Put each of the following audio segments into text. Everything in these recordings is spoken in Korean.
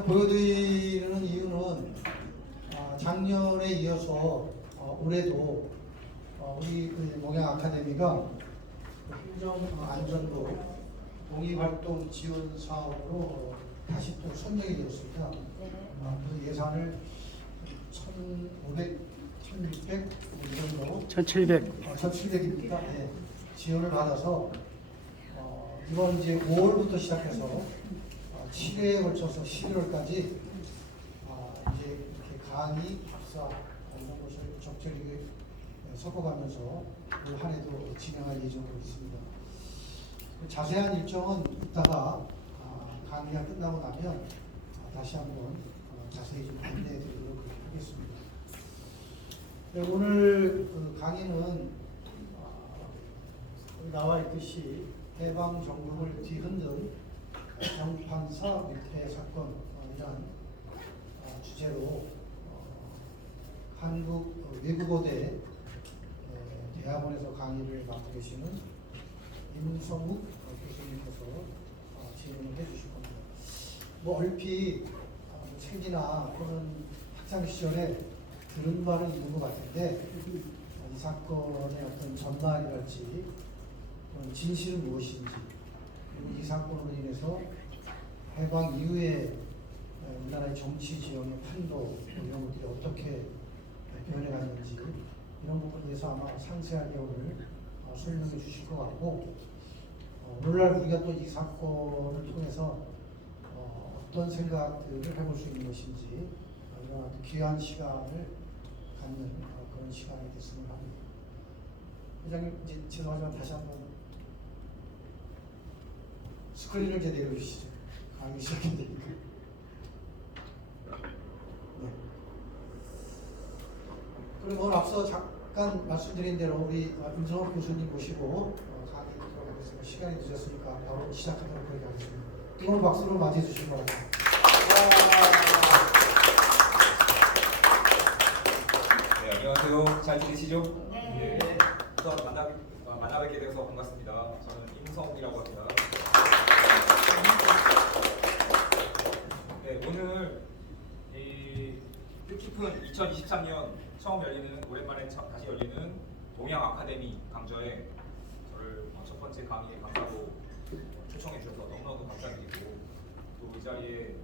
보여드리는 이유는 작년에 이어서 올해도 우리 몽양 아카데미가 행정 안전부 공익활동 지원 사업으로 다시 또 선정이 되었습니다. 그 예산을 1,500, 1,600 정도 1,700입니다. 네, 지원을 받아서 이번 이제 5월부터 시작해서 7회에 걸쳐서 11월까지 이제 이렇게 강의, 박사 이런 것을 적절하게 섞어가면서 올 한 해도 진행할 예정으로 있습니다. 자세한 일정은 이따가 강의가 끝나고 나면 다시 한번 자세히 좀 안내해 드리도록 하겠습니다. 네, 오늘 강의는 나와 있듯이 해방 정국을 뒤흔든 정판사 밀퇴 사건이란 주제로 한국 외국어대 대학원에서 강의를 맡고 계시는 임성욱 교수님께서 질문을 해주실 겁니다. 뭐 얼핏 책이나 또는 학창 시절에 들은 바는 있는 것 같은데 이 사건의 어떤 전말이랄지 진실은 무엇인지, 그리고 이 사건으로 인해서 해방 이후에 우리나라의 정치 지형의 판도 이런 것들이 어떻게 변해갔는지 이런 부분에 대해서 아마 상세하게 오늘 설명해 주실 것 같고, 오늘날 우리가 또 이 사건을 통해서 어떤 생각들을 해볼 수 있는 것인지 이런 귀한 시간을 갖는 그런 시간이 됐으면 합니다. 회장님, 이제 죄송하지만 다시 한번 스크린을 이제 내려주시죠. 강의 시작이 되니까. 네. 그럼 오늘 앞서 잠깐 말씀드린 대로 우리 임성욱 교수님 모시고 강의 들어가겠습니다. 시간이 늦었으니까 바로 시작하도록 그렇게 하겠습니다. 뜨거운 박수로 맞이해 주시기 바랍니다. 네, 안녕하세요. 잘 지내시죠? 네. 우선 만나뵙게 되어서 반갑습니다. 저는 임성욱이라고 합니다. 네, 오늘 이 뜻깊은 2023년 처음 열리는, 오랜만에 다시 열리는 몽양 아카데미 강좌에 저를 첫 번째 강의의 강사로 초청해 주셔서 너무나도 감사드리고, 또 이 자리에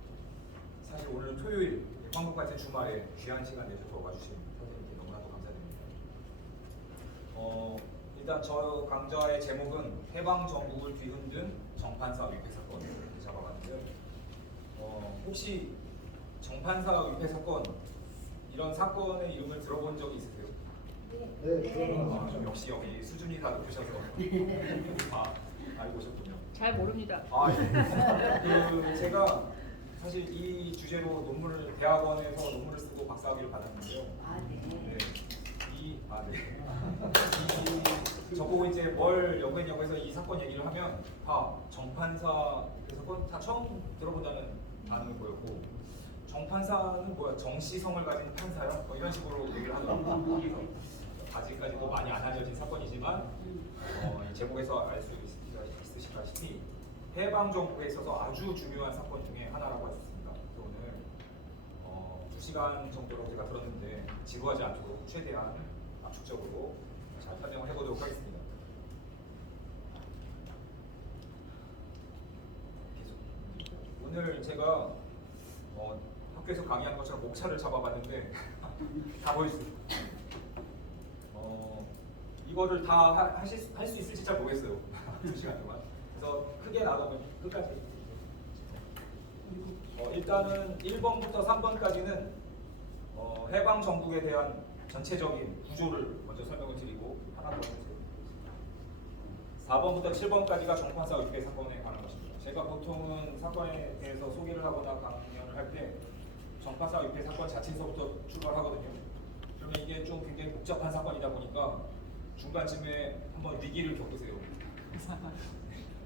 사실 오늘 토요일 한국 같은 주말에 귀한 시간 내셔서 와주신 선생님께 너무나도 감사드립니다. 일단 저 강좌의 제목은 해방 정국을 뒤흔든 정판사 위패 사건 이렇게 잡아봤는데요. 혹시 정판사 위패 사건, 이런 사건의 이름을 들어본 적이 있으세요? 네. 역시 여기 수준이 다 높으셔서 다 알고 오셨군요. 잘 모릅니다. 제가 사실 이 주제로 대학원에서 논문을 쓰고 박사학위를 받았는데요. 네. 저보고 이제 뭘 연구했냐고 해서 이 사건 얘기를 하면 다 정판사 그 사건 다 처음 들어본다는 반응을 보였고, 정판사는 뭐야, 정시성을 가진 판사야? 뭐 이런 식으로 얘기를 하더라고요. 아직까지도 많이 안 알려진 사건이지만 이 제목에서 알 수 있으시다시피 해방 정부에 있어서 아주 중요한 사건 중에 하나라고 할 수 있습니다. 그래서 오늘 2시간 정도로 제가 들었는데 지루하지 않도록 최대한 압축적으로 잘 설명을 해보도록 하겠습니다. 오늘 제가 학교에서 강의한 것처럼 목차를 잡아봤는데 다 보여주세요. 이거를 다 할 수 있을지 잘 모르겠어요. 2시간 동안. 그래서 크게 나누면 끝까지. 일단은 1번부터 3번까지는 해방 정국에 대한 전체적인 구조를 먼저 설명을 드리고, 하나 더 해주세요. 4번부터 7번까지가 정판사 위패 사건에 관한 것입니다. 제가 보통은 사건에 대해서 소개를 하거나 강연을 할 때 정판사 위패 사건 자체에서부터 출발하거든요. 그러면 이게 좀 굉장히 복잡한 사건이다 보니까 중간쯤에 한번 위기를 겪으세요.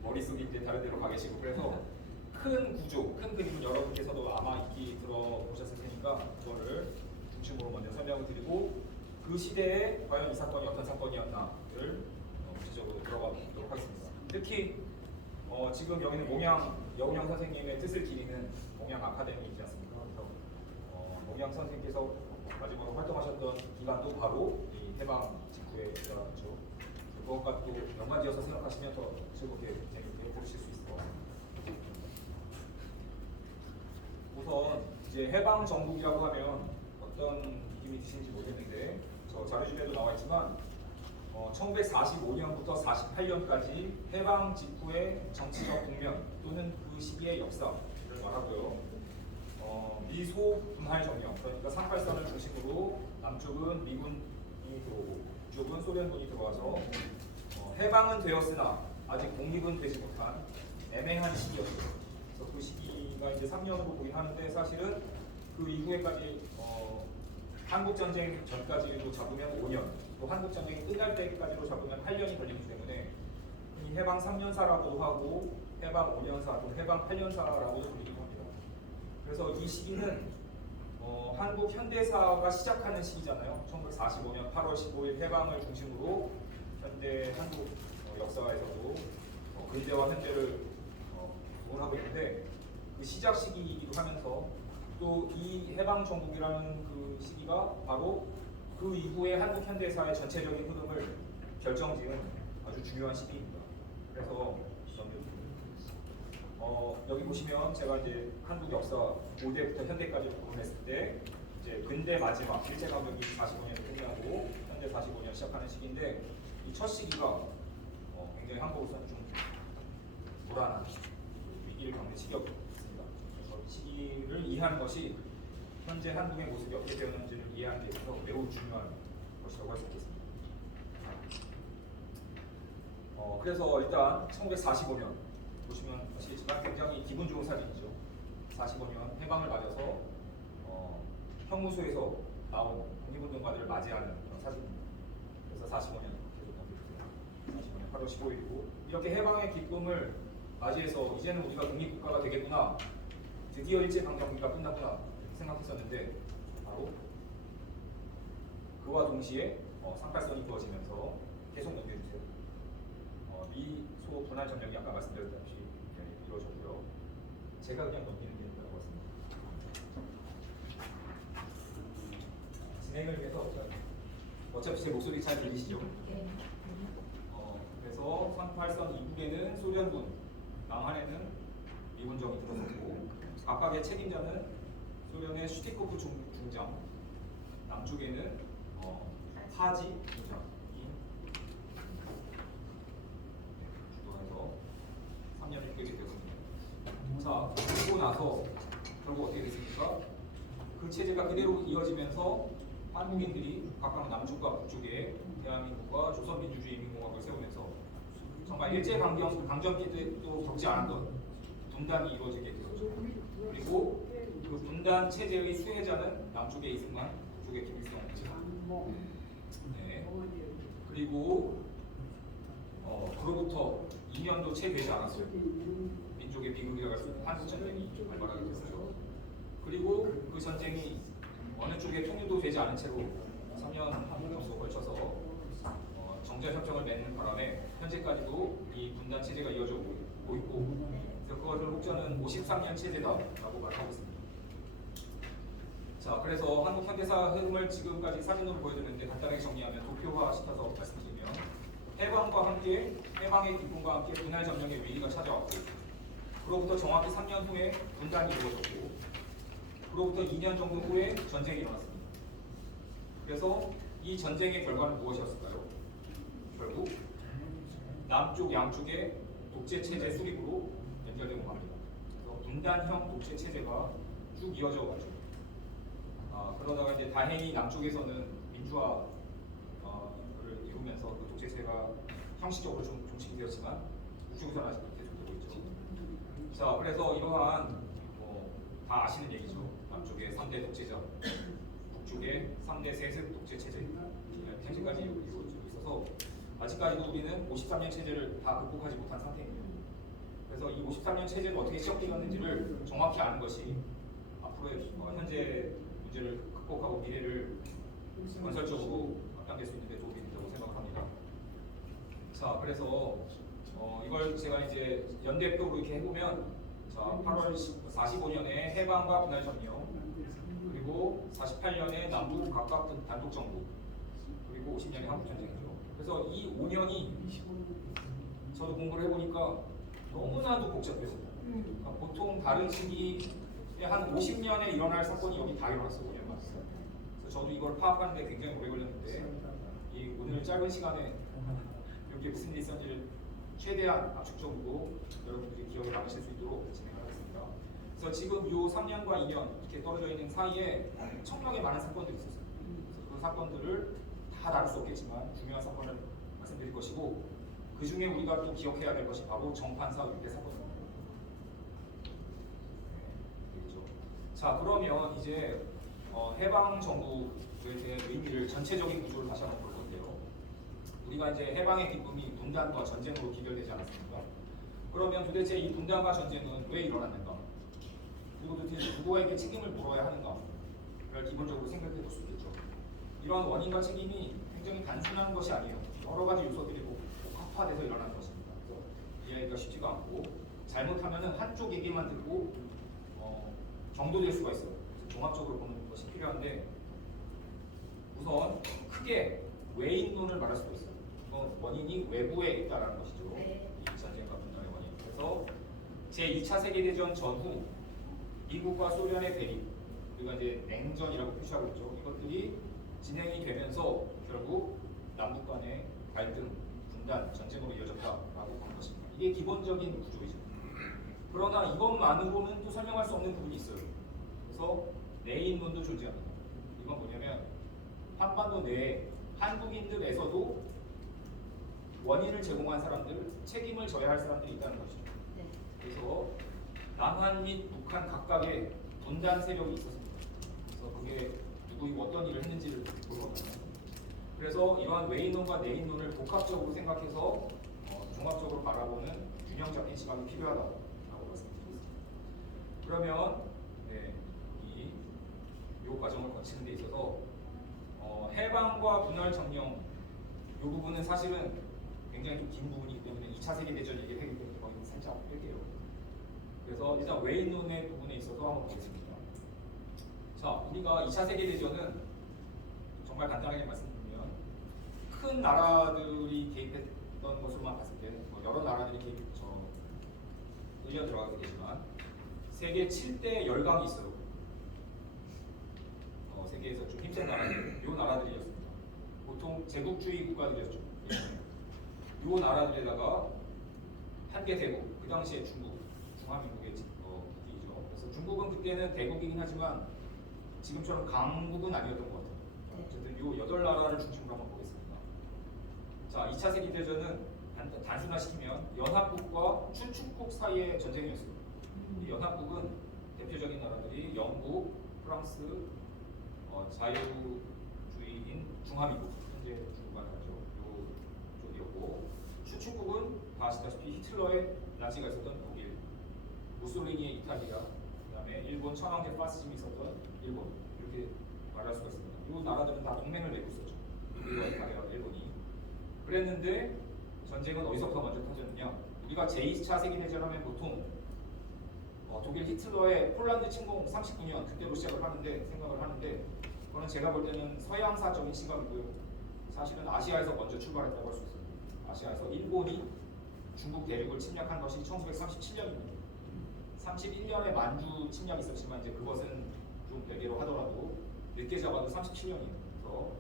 머릿속이 이제 다른 데로 가 계시고, 그래서 큰 구조, 큰 그림은 여러분께서도 아마 익히 들어보셨을 테니까 그거를 중심으로 먼저 설명을 드리고, 그 시대에 과연 이 사건이 어떤 사건이었나를 구체적으로 들어가 보도록 하겠습니다. 특히 지금 여기는 몽양 여운형 선생님의 뜻을 기리는 동양 아카데미이지 않습니까? 그래서 동양 선생님께서 마지막으로 활동하셨던 기간도 바로 이 해방 직후에 있었죠. 그것과 또 연관지어서 생각하시면 더 즐겁게 재밌게 들으실 수 있을 것 같습니다. 우선 이제 해방 정국이라고 하면 어떤 느낌이 드시는지 모르겠는데 저 자료집에도 나와 있지만 1945년부터 48년까지 해방 직후의 정치적 국면 또는 그 시기의 역사를 말하고요. 미소 분할 점령, 그러니까 383을 중심으로 남쪽은 미군이 들어오고 북쪽은 소련군이 들어와서 해방은 되었으나 아직 독립은 되지 못한 애매한 시기였어요. 그래서 그 시기가 이제 3년으로 보긴 하는데 사실은 그 이후에까지 한국 전쟁 전까지로 잡으면 5년, 또 한국 전쟁이 끝날 때까지로 잡으면 8년이 걸리기 때문에 이 해방 3년사라고도 하고 해방 5년사, 또 해방 8년사라고도 불리기도 합니다. 그래서 이 시기는 한국 현대사가 시작하는 시기잖아요. 1945년 8월 15일 해방을 중심으로 현대 한국 역사에서도 근대와 현대를 구분하고 있는데 그 시작 시기이기도 하면서 또 이 해방 정국이라는 그 시기가 바로 그 이후에 한국 현대사의 전체적인 흐름을 결정지은 아주 중요한 시기입니다. 그래서 여기 보시면 제가 이제 한국 역사 고대부터 현대까지 구분했을 때 이제 근대 마지막 일제강점기 45년에 끝나고 현대 45년 시작하는 시기인데 이 첫 시기가 굉장히 한국으로서는 좀 불안한 위기를 겪는 시기였습니다. 그래서 이 시기를 이해하는 것이 현재 한국의 모습이 어떻게 되었는지를 이해하는 데 있어서 매우 중요한 것이라고 할 수 있겠습니다. 그래서 일단 1945년 보시면 아시겠지만 굉장히 기분 좋은 사진이죠. 45년 해방을 맞아서 형무소에서 나온 독립운동가들을 맞이하는 그런 사진입니다. 그래서 45년 계속 넘겨주세요. 45년 8월 15일이고 이렇게 해방의 기쁨을 맞이해서 이제는 우리가 독립국가가 되겠구나, 드디어 일제강점기가 끝났구나 생각했었는데 바로 그와 동시에 3·8선이 부어지면서 계속 넘겨주세요. 미소 분할 점령이 아까 말씀드렸다시피 이루어졌고요. 제가 그냥 넘기는 게 있다고 했습니다. 진행을 위해서 어차피 제 목소리 잘 들리시죠? 그래서 3·8선 이북에는 소련군, 남한에는 미군정이 들어섰고 각각의 책임자는 소련의 슈티코프 중장, 남쪽에는 하지 중장이 주도해서 3년을 깨게 되었습니다. 자, 그리고 나서 결국 어떻게 됐습니까? 그 체제가 그대로 이어지면서 한국인들이 각각 남쪽과 북쪽에 대한민국과 조선민주주의인민공화국을 세우면서 정말 일제강점기 때도 겪지 않았던 분단이 이루어지게 되었죠. 그리고 그 분단 체제의 수혜자는 남쪽에 이승만, 북쪽에 김일성. 네. 그리고 그로부터 2년도 채 되지 않았어요. 민족의 비극이라고 할 수 있는 한국 전쟁이 발발하게 됐어요. 그리고 그 전쟁이 어느 쪽에 통일도 되지 않은 채로 3년 정도 걸쳐서 정전협정을 맺는 바람에 현재까지도 이 분단 체제가 이어져 오고 있고, 그래서 그것을 혹자는 53년 체제다라고 말하고 있습니다. 자, 그래서 한국 현대사 흐름을 지금까지 사진으로 보여드렸는데 간단하게 정리하면 도표화시켜서 말씀드리면 해방과 함께 해방의 기쁨과 함께 분할 점령의 위기가 찾아왔고, 그로부터 정확히 3년 후에 분단이 이루어졌고, 그로부터 2년 정도 후에 전쟁이 일어났습니다. 그래서 이 전쟁의 결과는 무엇이었을까요? 결국 남쪽 양쪽의 독재 체제 수립으로 연결되고 갑니다. 그래서 분단형 독재 체제가 쭉 이어져 가죠. 그러다가 이제 다행히 남쪽에서는 민주화를 이루면서 그 독재 체제가 형식적으로 좀 종식이 되었지만 북쪽에서는 아직 계속되고 있죠. 자, 그래서 이러한 다 아시는 얘기죠. 남쪽에 3대 독재자, 북쪽에 3대 세습 독재 체제, 현재까지 이루어지고 있어서 아직까지도 우리는 53년 체제를 다 극복하지 못한 상태입니다. 그래서 이 53년 체제가 어떻게 시작되었는지를 정확히 아는 것이 앞으로의 현재 문제를 극복하고 미래를 건설적으로 앞당길 수 있는 데 도움이 된다고 생각을 합니다. 자, 그래서 이걸 제가 이제 연대표로 이렇게 해보면 자, 8월 45년에 해방과 분할 점령, 그리고 48년에 남북 각각 단독 정부, 그리고 50년에 한국 전쟁이죠. 그래서 이 5년이 저도 공부를 해보니까 너무나도 복잡해요. 그러니까 보통 다른 시기에 한 50년에 일어날 사건이 여기 다 일어났어요. 5년만. 그래서 저도 이걸 파악하는데 굉장히 오래 걸렸는데 이 오늘 짧은 시간에 여기에 무슨 일이 있었는지를 최대한 압축적으로 여러분들이 기억에 남으실 수 있도록 진행하겠습니다. 그래서 지금 이 3년과 2년 이렇게 떨어져 있는 사이에 청량에 많은 사건들이 있었어요. 그래서 그 사건들을 다 다룰 수 없겠지만 중요한 사건을 말씀드릴 것이고, 그 중에 우리가 또 기억해야 될 것이 바로 정판사 유배 사건입니다. 그렇죠. 자, 그러면 이제 해방 정부에 대한 의미를 전체적인 구조를 다시 한번 볼 건데요. 우리가 이제 해방의 기쁨이 분단과 전쟁으로 기결되지 않았습니까? 그러면 도대체 이 분단과 전쟁은 왜 일어났는가? 그리고 도대체 누구에게 책임을 물어야 하는가를 기본적으로 생각해 볼 수 있겠죠. 이러한 원인과 책임이 굉장히 단순한 것이 아니에요. 여러 가지 요소들이 복합화돼서 일어나는 것입니다. 그래서 이해하기가 쉽지가 않고, 잘못하면 한쪽 얘기만 듣고 정도될 수가 있어요. 그래서 종합적으로 보는 것이 필요한데, 우선 크게 외인론을 말할 수도 있어요. 이건 원인이 외부에 있다는 것이죠. 이 전쟁과 분단의 원인. 그래서 제2차 세계대전 전후 미국과 소련의 대립, 우리가 이제 냉전이라고 표시하고 있죠. 이것들이 진행이 되면서 결국 남북 간의 갈등, 분단, 전쟁으로 이어졌다라고 보는 것입니다. 이게 기본적인 구조이죠. 그러나 이것만으로는 또 설명할 수 없는 부분이 있어요. 그래서 내인론도 존재합니다. 이건 뭐냐면 한반도 내에 한국인들에서도 원인을 제공한 사람들, 책임을 져야 할 사람들이 있다는 것이죠. 그래서 남한 및 북한 각각의 분단 세력이 있었습니다. 그래서 그게 누구이 어떤 일을 했는지를 보거든요. 그래서 이러한 외인론과 내인론을 복합적으로 생각해서 종합적으로 바라보는 균형 잡힌 시각이 필요하다고 말씀드리겠습니다. 그러면 이 과정을 거치는 데 있어서 해방과 분할 점령 이 부분은 사실은 굉장히 좀 긴 부분이기 때문에 2차 세계대전 얘기를 하기 때문에 거기는 살짝 뺄게요. 그래서 일단 외인론의 부분에 있어서 한번 보겠습니다. 자, 우리가 2차 세계대전은 정말 간단하게 말씀드리면 큰 나라들이 개입했던 것으로만 봤을 때 여러 나라들이 의견 들어가게 되지만 세계 7대 열강이 있어요. 세계에서 좀 힘센 나라들, 이 나라들이었습니다. 보통 제국주의 국가들이었죠. 이 나라들에다가 한개 대국, 그 당시에 중화민국의 국기죠. 그래서 중국은 그때는 대국이긴 하지만 지금처럼 강국은 아니었던 것 같아요. 어쨌든 이 8나라를 중심으로 한번 보겠습니다. 자, 2차 세계대전은 단순화시키면 연합국과 추축국 사이의 전쟁이었어요. 이 연합국은 대표적인 나라들이 영국, 프랑스, 자유주의인 중화민국, 현재 중국과 나라죠. 요 쪽이었고, 추축국은 다 아시다시피 히틀러의 나치가 있었던 독일, 무솔리니의 이탈리아, 그다음에 일본 천황제 파시즘이 있었던 일본, 이렇게 말할 수가 있습니다. 이 나라들은 다 동맹을 맺고 있었죠. 독일과 이탈리아와 일본이. 그랬는데 전쟁은 어디서부터 먼저 터졌느냐? 우리가 제2차 세계대전 하면 보통 독일 히틀러의 폴란드 침공 39년 그때로 시작을 하는데 생각을 하는데, 그거는 제가 볼 때는 서양사적인 시각이고요. 사실은 아시아에서 먼저 출발했다고 할 수 있습니다. 아시아에서 일본이 중국 대륙을 침략한 것이 1937년입니다. 31년에 만주 침략이 있었지만 이제 그것은 좀 별개로 하더라도 늦게 잡아도 37년이에요. 그래서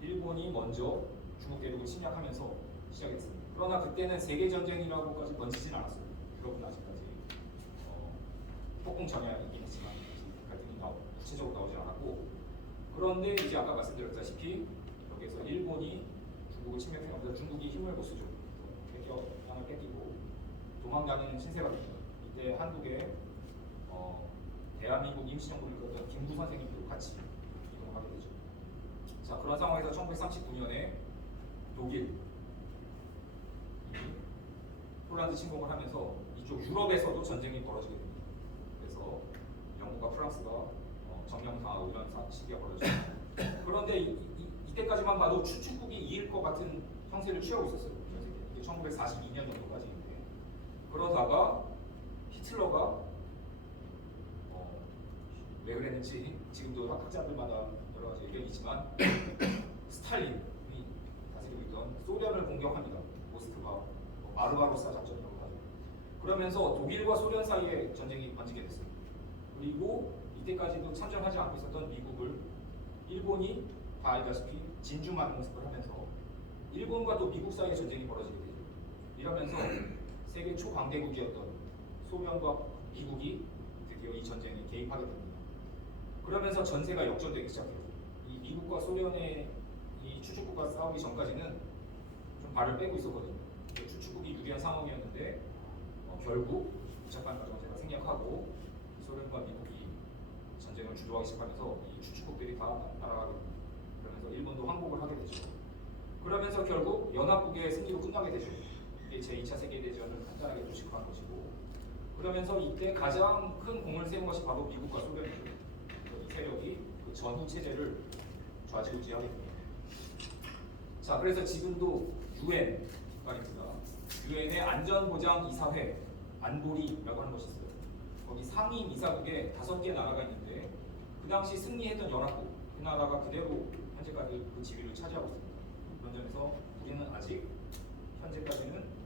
일본이 먼저 중국 대륙을 침략하면서 시작했습니다. 그러나 그때는 세계전쟁이라고까지 번지진 않았어요. 유럽은 아직까지 폭풍 전야이긴 했지만 갈등이 구체적으로 나오지 않았고, 그런데 이제 아까 말씀드렸다시피 여기에서 일본이 중국을 침략해가면서 중국이 힘을 못 쓰죠. 땅을 뺏기고 도망다니는 신세가 됩니다. 이때 한국에 대한민국 임시정부를 이끌었던 김구 선생님도 같이 이동을 하게 되죠. 자, 그런 상황에서 1939년에 독일이 폴란드 침공을 하면서 이쪽 유럽에서도 전쟁이 벌어지게 됩니다. 그래서 영국과 프랑스가 점령당하고 이런 시기가 벌어졌죠. 그런데 이때까지만 봐도 추축국이 이길 것 같은 형세를 취하고 있었어요. 이게 1942년 정도까지인데, 그러다가 히틀러가 왜 그랬는지 지금도 학자들마다 여러 가지 의견이 있지만 스탈린이 다스리고 있던 소련을 공격합니다. 모스크바 바르바로사 작전이라고 하죠. 그러면서 독일과 소련 사이에 전쟁이 번지게 됐어요. 그리고 이때까지도 참전하지 않고 있었던 미국을 일본이 다 알다시피 진주만 공습을 하면서 일본과 또 미국 사이의 전쟁이 벌어지게 되죠. 이러면서 세계 초강대국이었던 소련과 미국이 드디어 이 전쟁에 개입하게 됩니다. 그러면서 전세가 역전되기 시작해요. 이 미국과 소련의 이 추축국과 싸우기 전까지는 좀 발을 빼고 있었거든요. 추축국이 유리한 상황이었는데 결국 2차 관과정세가 생략하고 소련과 미국이 전쟁을 주도하기 시작하면서 이 추축국들이 다 날아가게 됩니다. 그러면서 일본도 항복을 하게 되죠. 그러면서 결국 연합국의 승리로 끝나게 되죠. 이게 제2차 세계대전을 간단하게 조직화한 것이고, 그러면서 이때 가장 큰 공을 세운 것이 바로 미국과 소련이죠. 이 세력이 그 전후 체제를 좌지우지하게 됩니다. 자, 그래서 지금도 유엔 말입니다. 유엔의 안전보장이사회 안보리라고 하는 것이 있어요. 거기 상임 이사국에 5개 나라가 있는데 그 당시 승리했던 연합국 그 나라가 그대로 현재까지 그 지위를 차지하고 있습니다. 그런 점에서 우리는 아직 현재까지는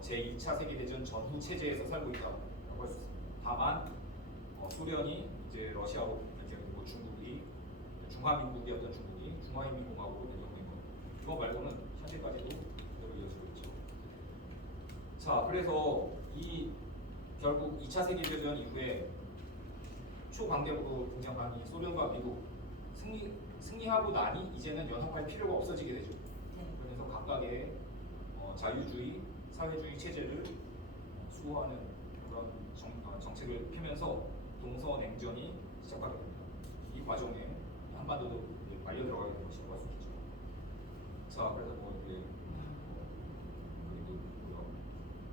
제2차 세계대전 전후 체제에서 살고 있다고 할 수 있습니다. 다만 소련이 이제 러시아로 변경되고 중국이 중화민국이었던 중국이 중화인민공화국으로 변경된 것, 이거 말고는 현재까지도 그대로 이어지고 있죠. 자, 그래서 이 결국 2차 세계대전 이후에 초강대국으로 등장한 이 소련과 미국 승리하고 나니 이제는 연합할 필요가 없어지게 되죠. 그래서 각각의 자유주의, 사회주의 체제를 수호하는 그런 정책을 펴면서 동서냉전이 시작하게 됩니다. 이 과정에 한반도도 말려 들어가게 된 것이라고 할 수 있죠. 자, 그래서 그리고 있고요.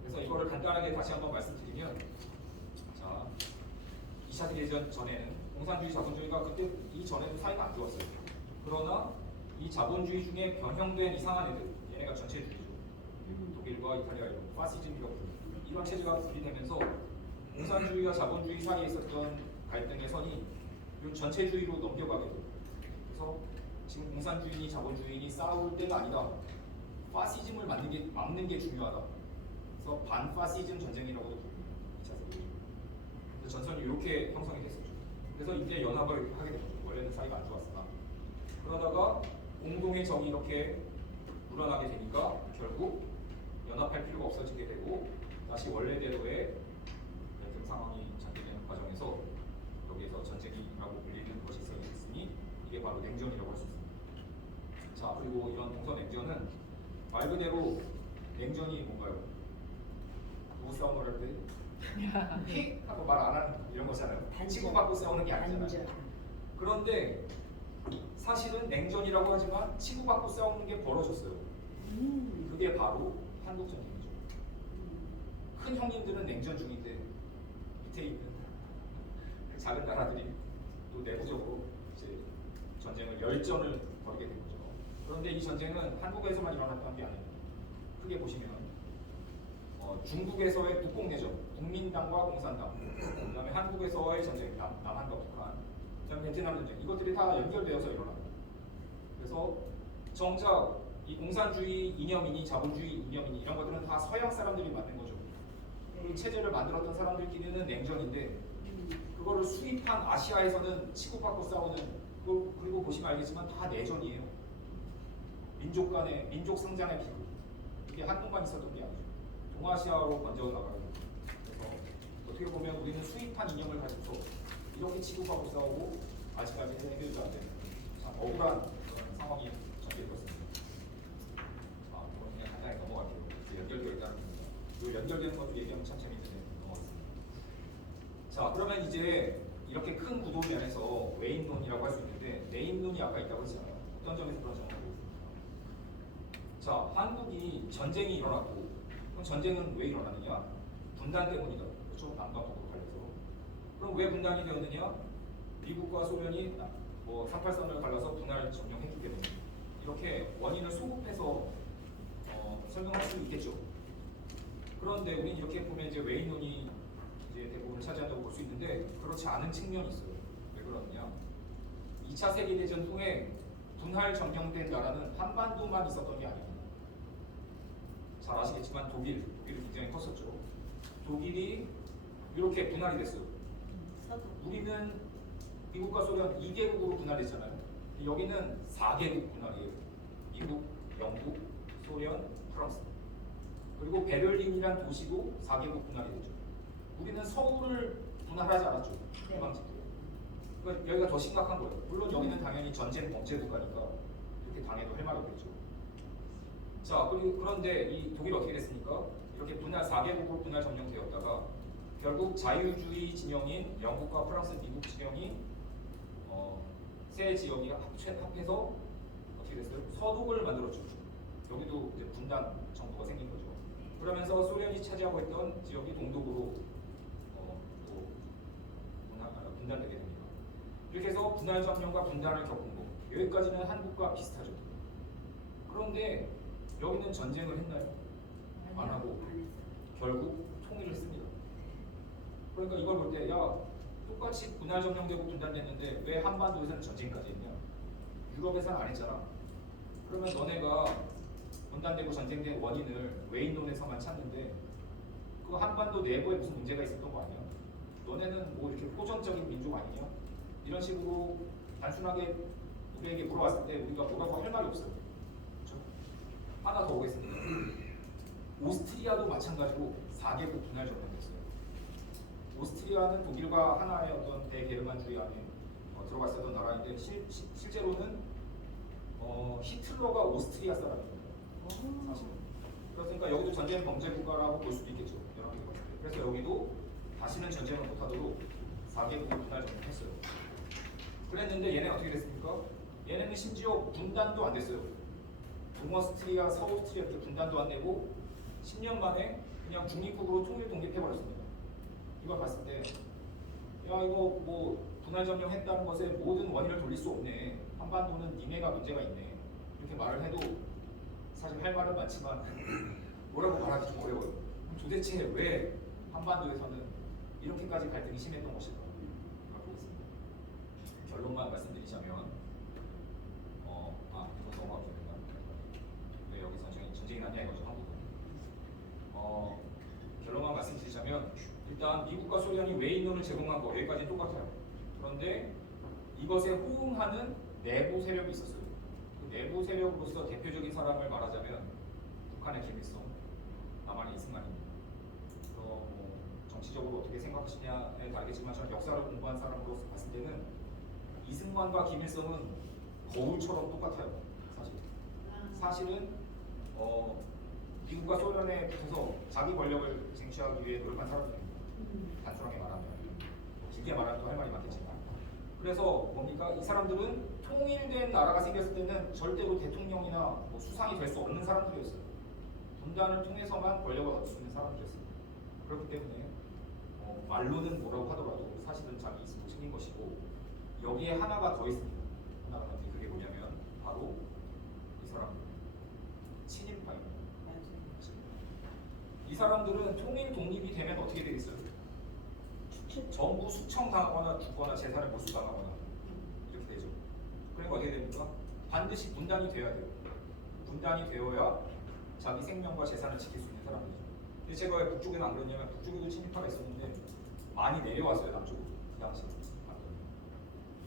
그래서 이거를 간단하게 다시 한번 말씀드리면, 자, 2차 세계대전 전에는 공산주의, 자본주의가 그때 이 전에도 사이가 안 좋았어요. 그러나 이 자본주의 중에 변형된 이상한 애들, 얘네가 전체주의죠. 독일과 이탈리아 이런 파시즘이라고 부릅니다. 이런 체제가 분리되면서 공산주의와 자본주의 사이에 있었던 갈등의 선이 전체주의로 넘겨가게 됩니다. 그래서 지금 공산주의니 자본주의니 싸울 때가 아니다. 파시즘을 막는 게 중요하다. 그래서 반파시즘 전쟁이라고도 부릅니다. 2차 세계대전. 그래서 전선이 이렇게 형성이 됐었죠. 그래서 이때 연합을 하게 됩니다. 원래는 사이가 안 좋았으나. 그러다가 공동의 적이 이렇게 불어나게 되니까 결국 연합할 필요가 없어지게 되고 다시 원래대로의 갈등 상황이 전개되는 과정에서 여기에서 전쟁이라고 불리는 것이 있으니 이게 바로 냉전이라고 할 수 있습니다. 자, 그리고 이런 동서냉전은 말 그대로 냉전이 뭔가요? 부부싸움을 할 때 휙 하고 말 안 하는 이런 거잖아요. 치고받고 싸우는 게 아니잖아요. 그런데 사실은 냉전이라고 하지만 치고받고 싸우는 게 벌어졌어요. 그게 바로 한국 전쟁이죠. 큰 형님들은 냉전 중인데 밑에 있는 작은 나라들이 또 내부적으로 이제 전쟁을 열전을 벌이게 된 거죠. 그런데 이 전쟁은 한국에서만 일어났던 게 아닙니다. 크게 보시면 중국에서의 북공내전, 국민당과 공산당, 그다음에 한국에서의 전쟁, 남한과 북한, 그다음에 베트남 전쟁, 이것들이 다 연결되어서 일어납니다. 그래서 정작 이 공산주의 이념이니 자본주의 이념이니 이런 것들은 다 서양 사람들이 만든 거죠. 그 체제를 만들었던 사람들끼리는 냉전인데 그거를 수입한 아시아에서는 치고받고 싸우는, 그리고 보시면 알겠지만 다 내전이에요. 민족 간의 민족 성장의 비극, 이게 한국만 있었던 게 아니죠. 동아시아로 번져 나가요. 그래서 어떻게 보면 우리는 수입한 이념을 가지고 이렇게 치고받고 싸우고 아직까지 해결도 안 되는 참 억울한 그런 상황이 전개되었습니다. 그냥 간단히 넘어갈게요. 연결되어 있다는 겁니다. 이 연결되는 것도 얘기하면 참 재밌는데 넘어가겠습니다. 자, 그러면 이제 이렇게 큰 구도 면에서 외인론이라고 할 수 있는데 내인론이 아까 있다고 했잖아요. 어떤 점에서 그런 점을 보고 있습니까? 자, 한국이 전쟁이 일어났고 그럼 전쟁은 왜 일어나느냐? 분단 때문이다. 그렇죠? 남과 북으로 갈려서. 그럼 왜 분단이 되었느냐? 미국과 소련이 38선을 갈라서 분할 점령했기 때문에. 이렇게 원인을 소급해서 설명할 수 있겠죠. 그런데 우리는 이렇게 보면 이제 외인론이 이제 대부분을 차지한다고 볼 수 있는데 그렇지 않은 측면이 있어요. 왜 그러느냐? 2차 세계대전 후에 분할 점령된 나라는 한반도만 있었던 게 아닙니다. 잘 아시겠지만 독일이 굉장히 컸었죠. 독일이 이렇게 분할이 됐어요. 우리는 미국과 소련 2개국으로 분할됐잖아요. 여기는 4개국 분할이에요. 미국, 영국, 소련, 프랑스. 그리고 베를린이란 도시도 4개국 분할이 됐죠. 우리는 서울을 분할하지 않았죠. 네. 일방적으로. 그러니까 여기가 더 심각한 거예요. 물론 여기는 당연히 전쟁 범죄 국가니까 이렇게 당해도 할 말 없겠죠. 자, 그런데 이 독일이 어떻게 됐습니까? 이렇게 분할 4개국으로 분할 점령되었다가 결국 자유주의 진영인 영국과 프랑스, 미국 진영이 세 지역이 합해서 어떻게 됐어요? 서독을 만들었죠. 여기도 이제 분단 정부가 생긴 거죠. 그러면서 소련이 차지하고 있던 지역이 동독으로 또 분단되게 됩니다. 이렇게 해서 분할 점령과 분단을 겪은 거 여기까지는 한국과 비슷하죠. 그런데 여기는 전쟁을 했나요? 안 하고 결국 통일을 했습니다. 그러니까 이걸 볼 때 야 똑같이 분할 점령되고 분단됐는데 왜 한반도에서는 전쟁까지 했냐? 유럽에서는 안 했잖아. 그러면 너네가 분단되고 전쟁된 원인을 외인론에서만 찾는데 그 한반도 내부에 무슨 문제가 있었던 거 아니야? 너네는 뭐 이렇게 호전적인 민족 아니냐? 이런 식으로 단순하게 우리에게 물어봤을 때 우리가 뭐라고 할 말이 없어요. 그렇죠? 하나 더 오겠습니다. 오스트리아도 마찬가지로 4개국 분할 점령됐어요. 오스트리아는 독일과 하나의 어떤 대게르만주의 안에 들어가 있었던 나라인데 실제로는 히틀러가 오스트리아 사람입니다. 사실. 그러니까 여기도 전쟁 범죄 국가라고 볼 수도 있겠죠. 여러 개 봤을 때. 그래서 여기도 다시는 전쟁을 못하도록 4개국을 분할 점령했어요. 그랬는데 얘네 어떻게 됐습니까? 얘네는 심지어 분단도 안 됐어요. 동오스트리아, 서오스트리아 이렇게 분단도 안 되고 10년 만에 그냥 중립국으로 독립해버렸습니다. 이걸 봤을 때, 야 이거 뭐 분할 점령했다는 것에 모든 원인을 돌릴 수 없네. 한반도는 니네가 문제가 있네. 이렇게 말을 해도 사실 할 말은 많지만 뭐라고 말하기 좀 어려워요. 그럼 도대체 왜 한반도에서는 이렇게까지 갈등이 심했던 것일까? 보겠습니다. 결론만 말씀드리자면, 이거 넘어가도 되나? 왜 여기서 전쟁이 났냐 이거죠, 한국은. 결론만 말씀드리자면 일단 미국과 소련이 외인론을 제공한 거 여기까지는 똑같아요. 그런데 이것에 호응하는 내부 세력이 있었어요. 그 내부 세력으로서 대표적인 사람을 말하자면 북한의 김일성, 남한의 이승만입니다. 뭐 정치적으로 어떻게 생각하시냐에 다르겠지만 저는 역사를 공부한 사람으로서 봤을 때는 이승만과 김일성은 거울처럼 똑같아요. 사실은 미국과 소련에 붙어서 자기 권력을 쟁취하기 위해 노력한 사람들입니다. 단순하게 말하면 길게 말하면 또 할 말이 많겠지만 그래서 뭡니까? 이 사람들은 통일된 나라가 생겼을 때는 절대로 대통령이나 뭐 수상이 될 수 없는 사람들이었어요. 분단을 통해서만 권력을 얻을 수 있는 사람들이었습니다. 그렇기 때문에 말로는 뭐라고 하더라도 사실은 자기 이승을 챙긴 것이고 여기에 하나가 더 있습니다. 하나가 더 그게 뭐냐면 바로 이 사람들 친일파입니다. 이 사람들은 통일 독립이 되면 어떻게 되겠어요? 전부 숙청당하거나 죽거나 재산을 몰수당하거나 이렇게 되죠. 그러니까 어떻게 됩니까? 반드시 분단이 되어야 돼요. 분단이 되어야 자기 생명과 재산을 지킬 수 있는 사람들이죠. 근데 제가 왜 북쪽에는 안 그랬냐면 북쪽에도 친일파가 있었는데 많이 내려왔어요, 남쪽으로. 그 당시에.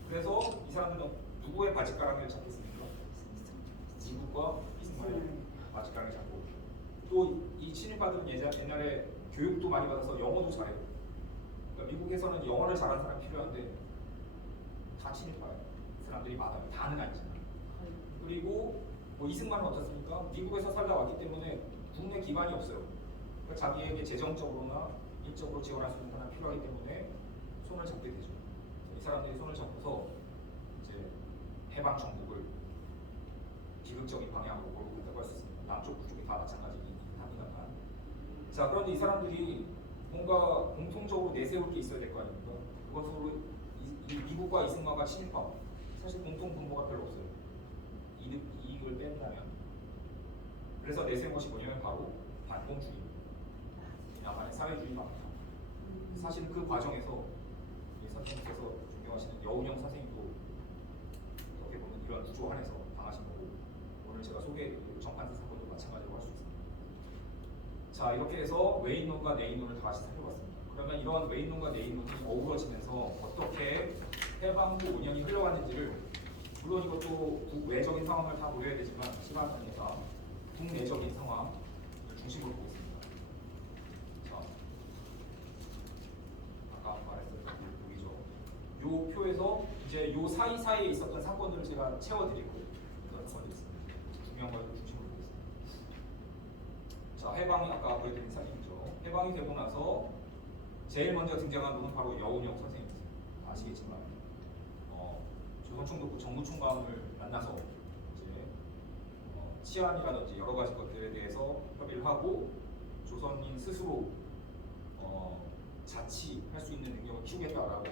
그래서 이 사람들은 누구의 바짓가랑이를 잡겠습니까? 미국과 이승만의 바짓가랑이 잡고 또 이 친일파들은 옛날에 교육도 많이 받아서 영어도 잘해요. 그러니까 미국에서는 영어를 잘하는 사람이 필요한데 다 친일파예요. 사람들이 많아요. 다는 아니지만. 그리고 뭐 이승만은 어떻습니까? 미국에서 살다 왔기 때문에 국내 기반이 없어요. 그러니까 자기에게 재정적으로나 인적으로 지원할 수 있는 사람이 필요하기 때문에 손을 잡게 되죠. 이 사람들이 손을 잡고서 이제 해방 정국을 비극적인 방향으로 몰고 간다고 할 수 있습니다. 남쪽 북쪽이 다 마찬가지긴 합니다만. 자, 그런데 이 사람들이 뭔가 공통적으로 내세울 게 있어야 될 거 아닙니까? 그것으로 이 미국과 이승만과 친일파 사실 공통 분모가 별로 없어요. 이익을 뺀다면. 그래서 내세운 것이 뭐냐면 바로 반공주의입니다. 야만의 사회주의 방향. 사실 그 과정에서 이 선생님께서 존경하시는 여운형 선생님도 어떻게 보면 이런 구조 안에서 당하신 거고 오늘 제가 소개해드린 정판사 사건도 마찬가지로 할 수 있습니다. 자 이렇게 해서 외인론과 내인론을 다시 살펴봤습니다. 그러면 이런 외인론과 내인론이 어우러지면서 어떻게 해방후 5년이 흘러갔는지를 물론 이것도 국외적인 상황을 다 보여야 되지만 시간 관계상 국내적인 상황을 중심으로 보겠습니다. 자, 아까 말했던 여기죠. 요 표에서 이제 요 사이사이에 있었던 사건들을 제가 채워드리고 그런 사건이 있습니다. 중요한 걸 중심으로 보겠습니다. 자, 해방이 아까 보여드린 사진이죠. 해방이 되고 나서 제일 먼저 등장한 분은 바로 여운형 선생님이세요. 아시겠지만 조선총독부 정무총감을 만나서 이제 치안이라든지 여러 가지 것들에 대해서 협의를 하고 조선인 스스로 자치할 수 있는 능력을 키우겠다라고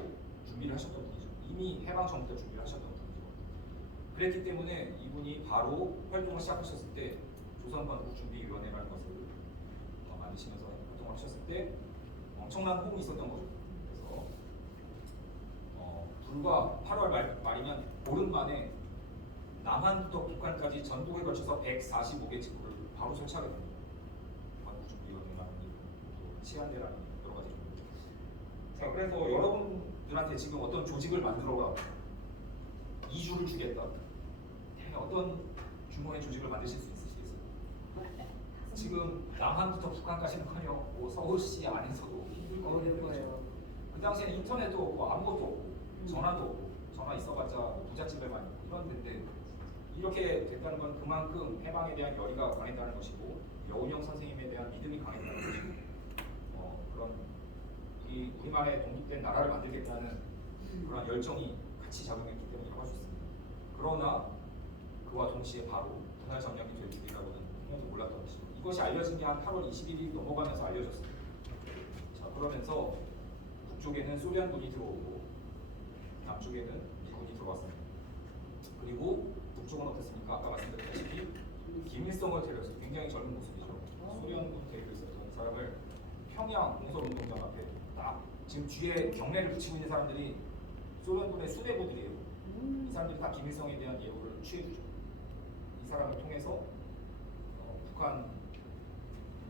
준비를 하셨던 분이죠. 이미 해방 전부터 준비를 하셨던 분이죠. 그랬기 때문에 이분이 바로 활동을 시작하셨을 때 조선건국준비위원회라는 것을 만드시면서 활동을 하셨을 때 엄청난 호응이 있었던 거죠. 그래서 불과 8월 말이면 보름 만에 남한부터 북한까지 전국에 걸쳐서 145개 지구를 바로 설치하게 됩니다. 건국준비위원회라는 또 치안대라는 여러 가지 종류. 자, 그래서 여러분들한테 지금 어떤 조직을 만들어가 이주를 주겠다. 어떤 규모의 조직을 만드실 수 있으시겠어요? 지금 남한부터 북한까지는커녕 뭐 서울시 안에서도 힘들 거예요. 그 당시에는 인터넷도 없고 아무것도 없고 전화도 없고 전화 있어봤자 부잣집에만 있고 이런 데인데 이렇게 됐다는 건 그만큼 해방에 대한 열의가 강했다는 것이고 여운형 선생님에 대한 믿음이 강했다는 것이고 그런 우리만의 독립된 나라를 만들겠다는 그런 열정이 같이 작용했기 때문이라고 할 수 있습니다. 그러나 그와 동시에 바로 분할 점령이 될 줄이라고는 한 번도 몰랐던 것이죠. 이것이 알려진 게 한 8월 21일이 넘어가면서 알려졌습니다. 자, 그러면서 북쪽에는 소련군이 들어오고 남쪽에는 미군이 들어왔습니다. 그리고 북쪽은 어땠습니까? 아까 말씀드렸다시피 김일성을 데려서 굉장히 젊은 모습이죠. 소련군 데리고 있었던 사람을 평양 공설운동장 앞에 딱 지금 뒤에 경례를 붙이고 있는 사람들이 소련군의 수뇌부들이에요. 이 사람들이 다 김일성에 대한 예우를 취해주죠. 이 사람을 통해서 북한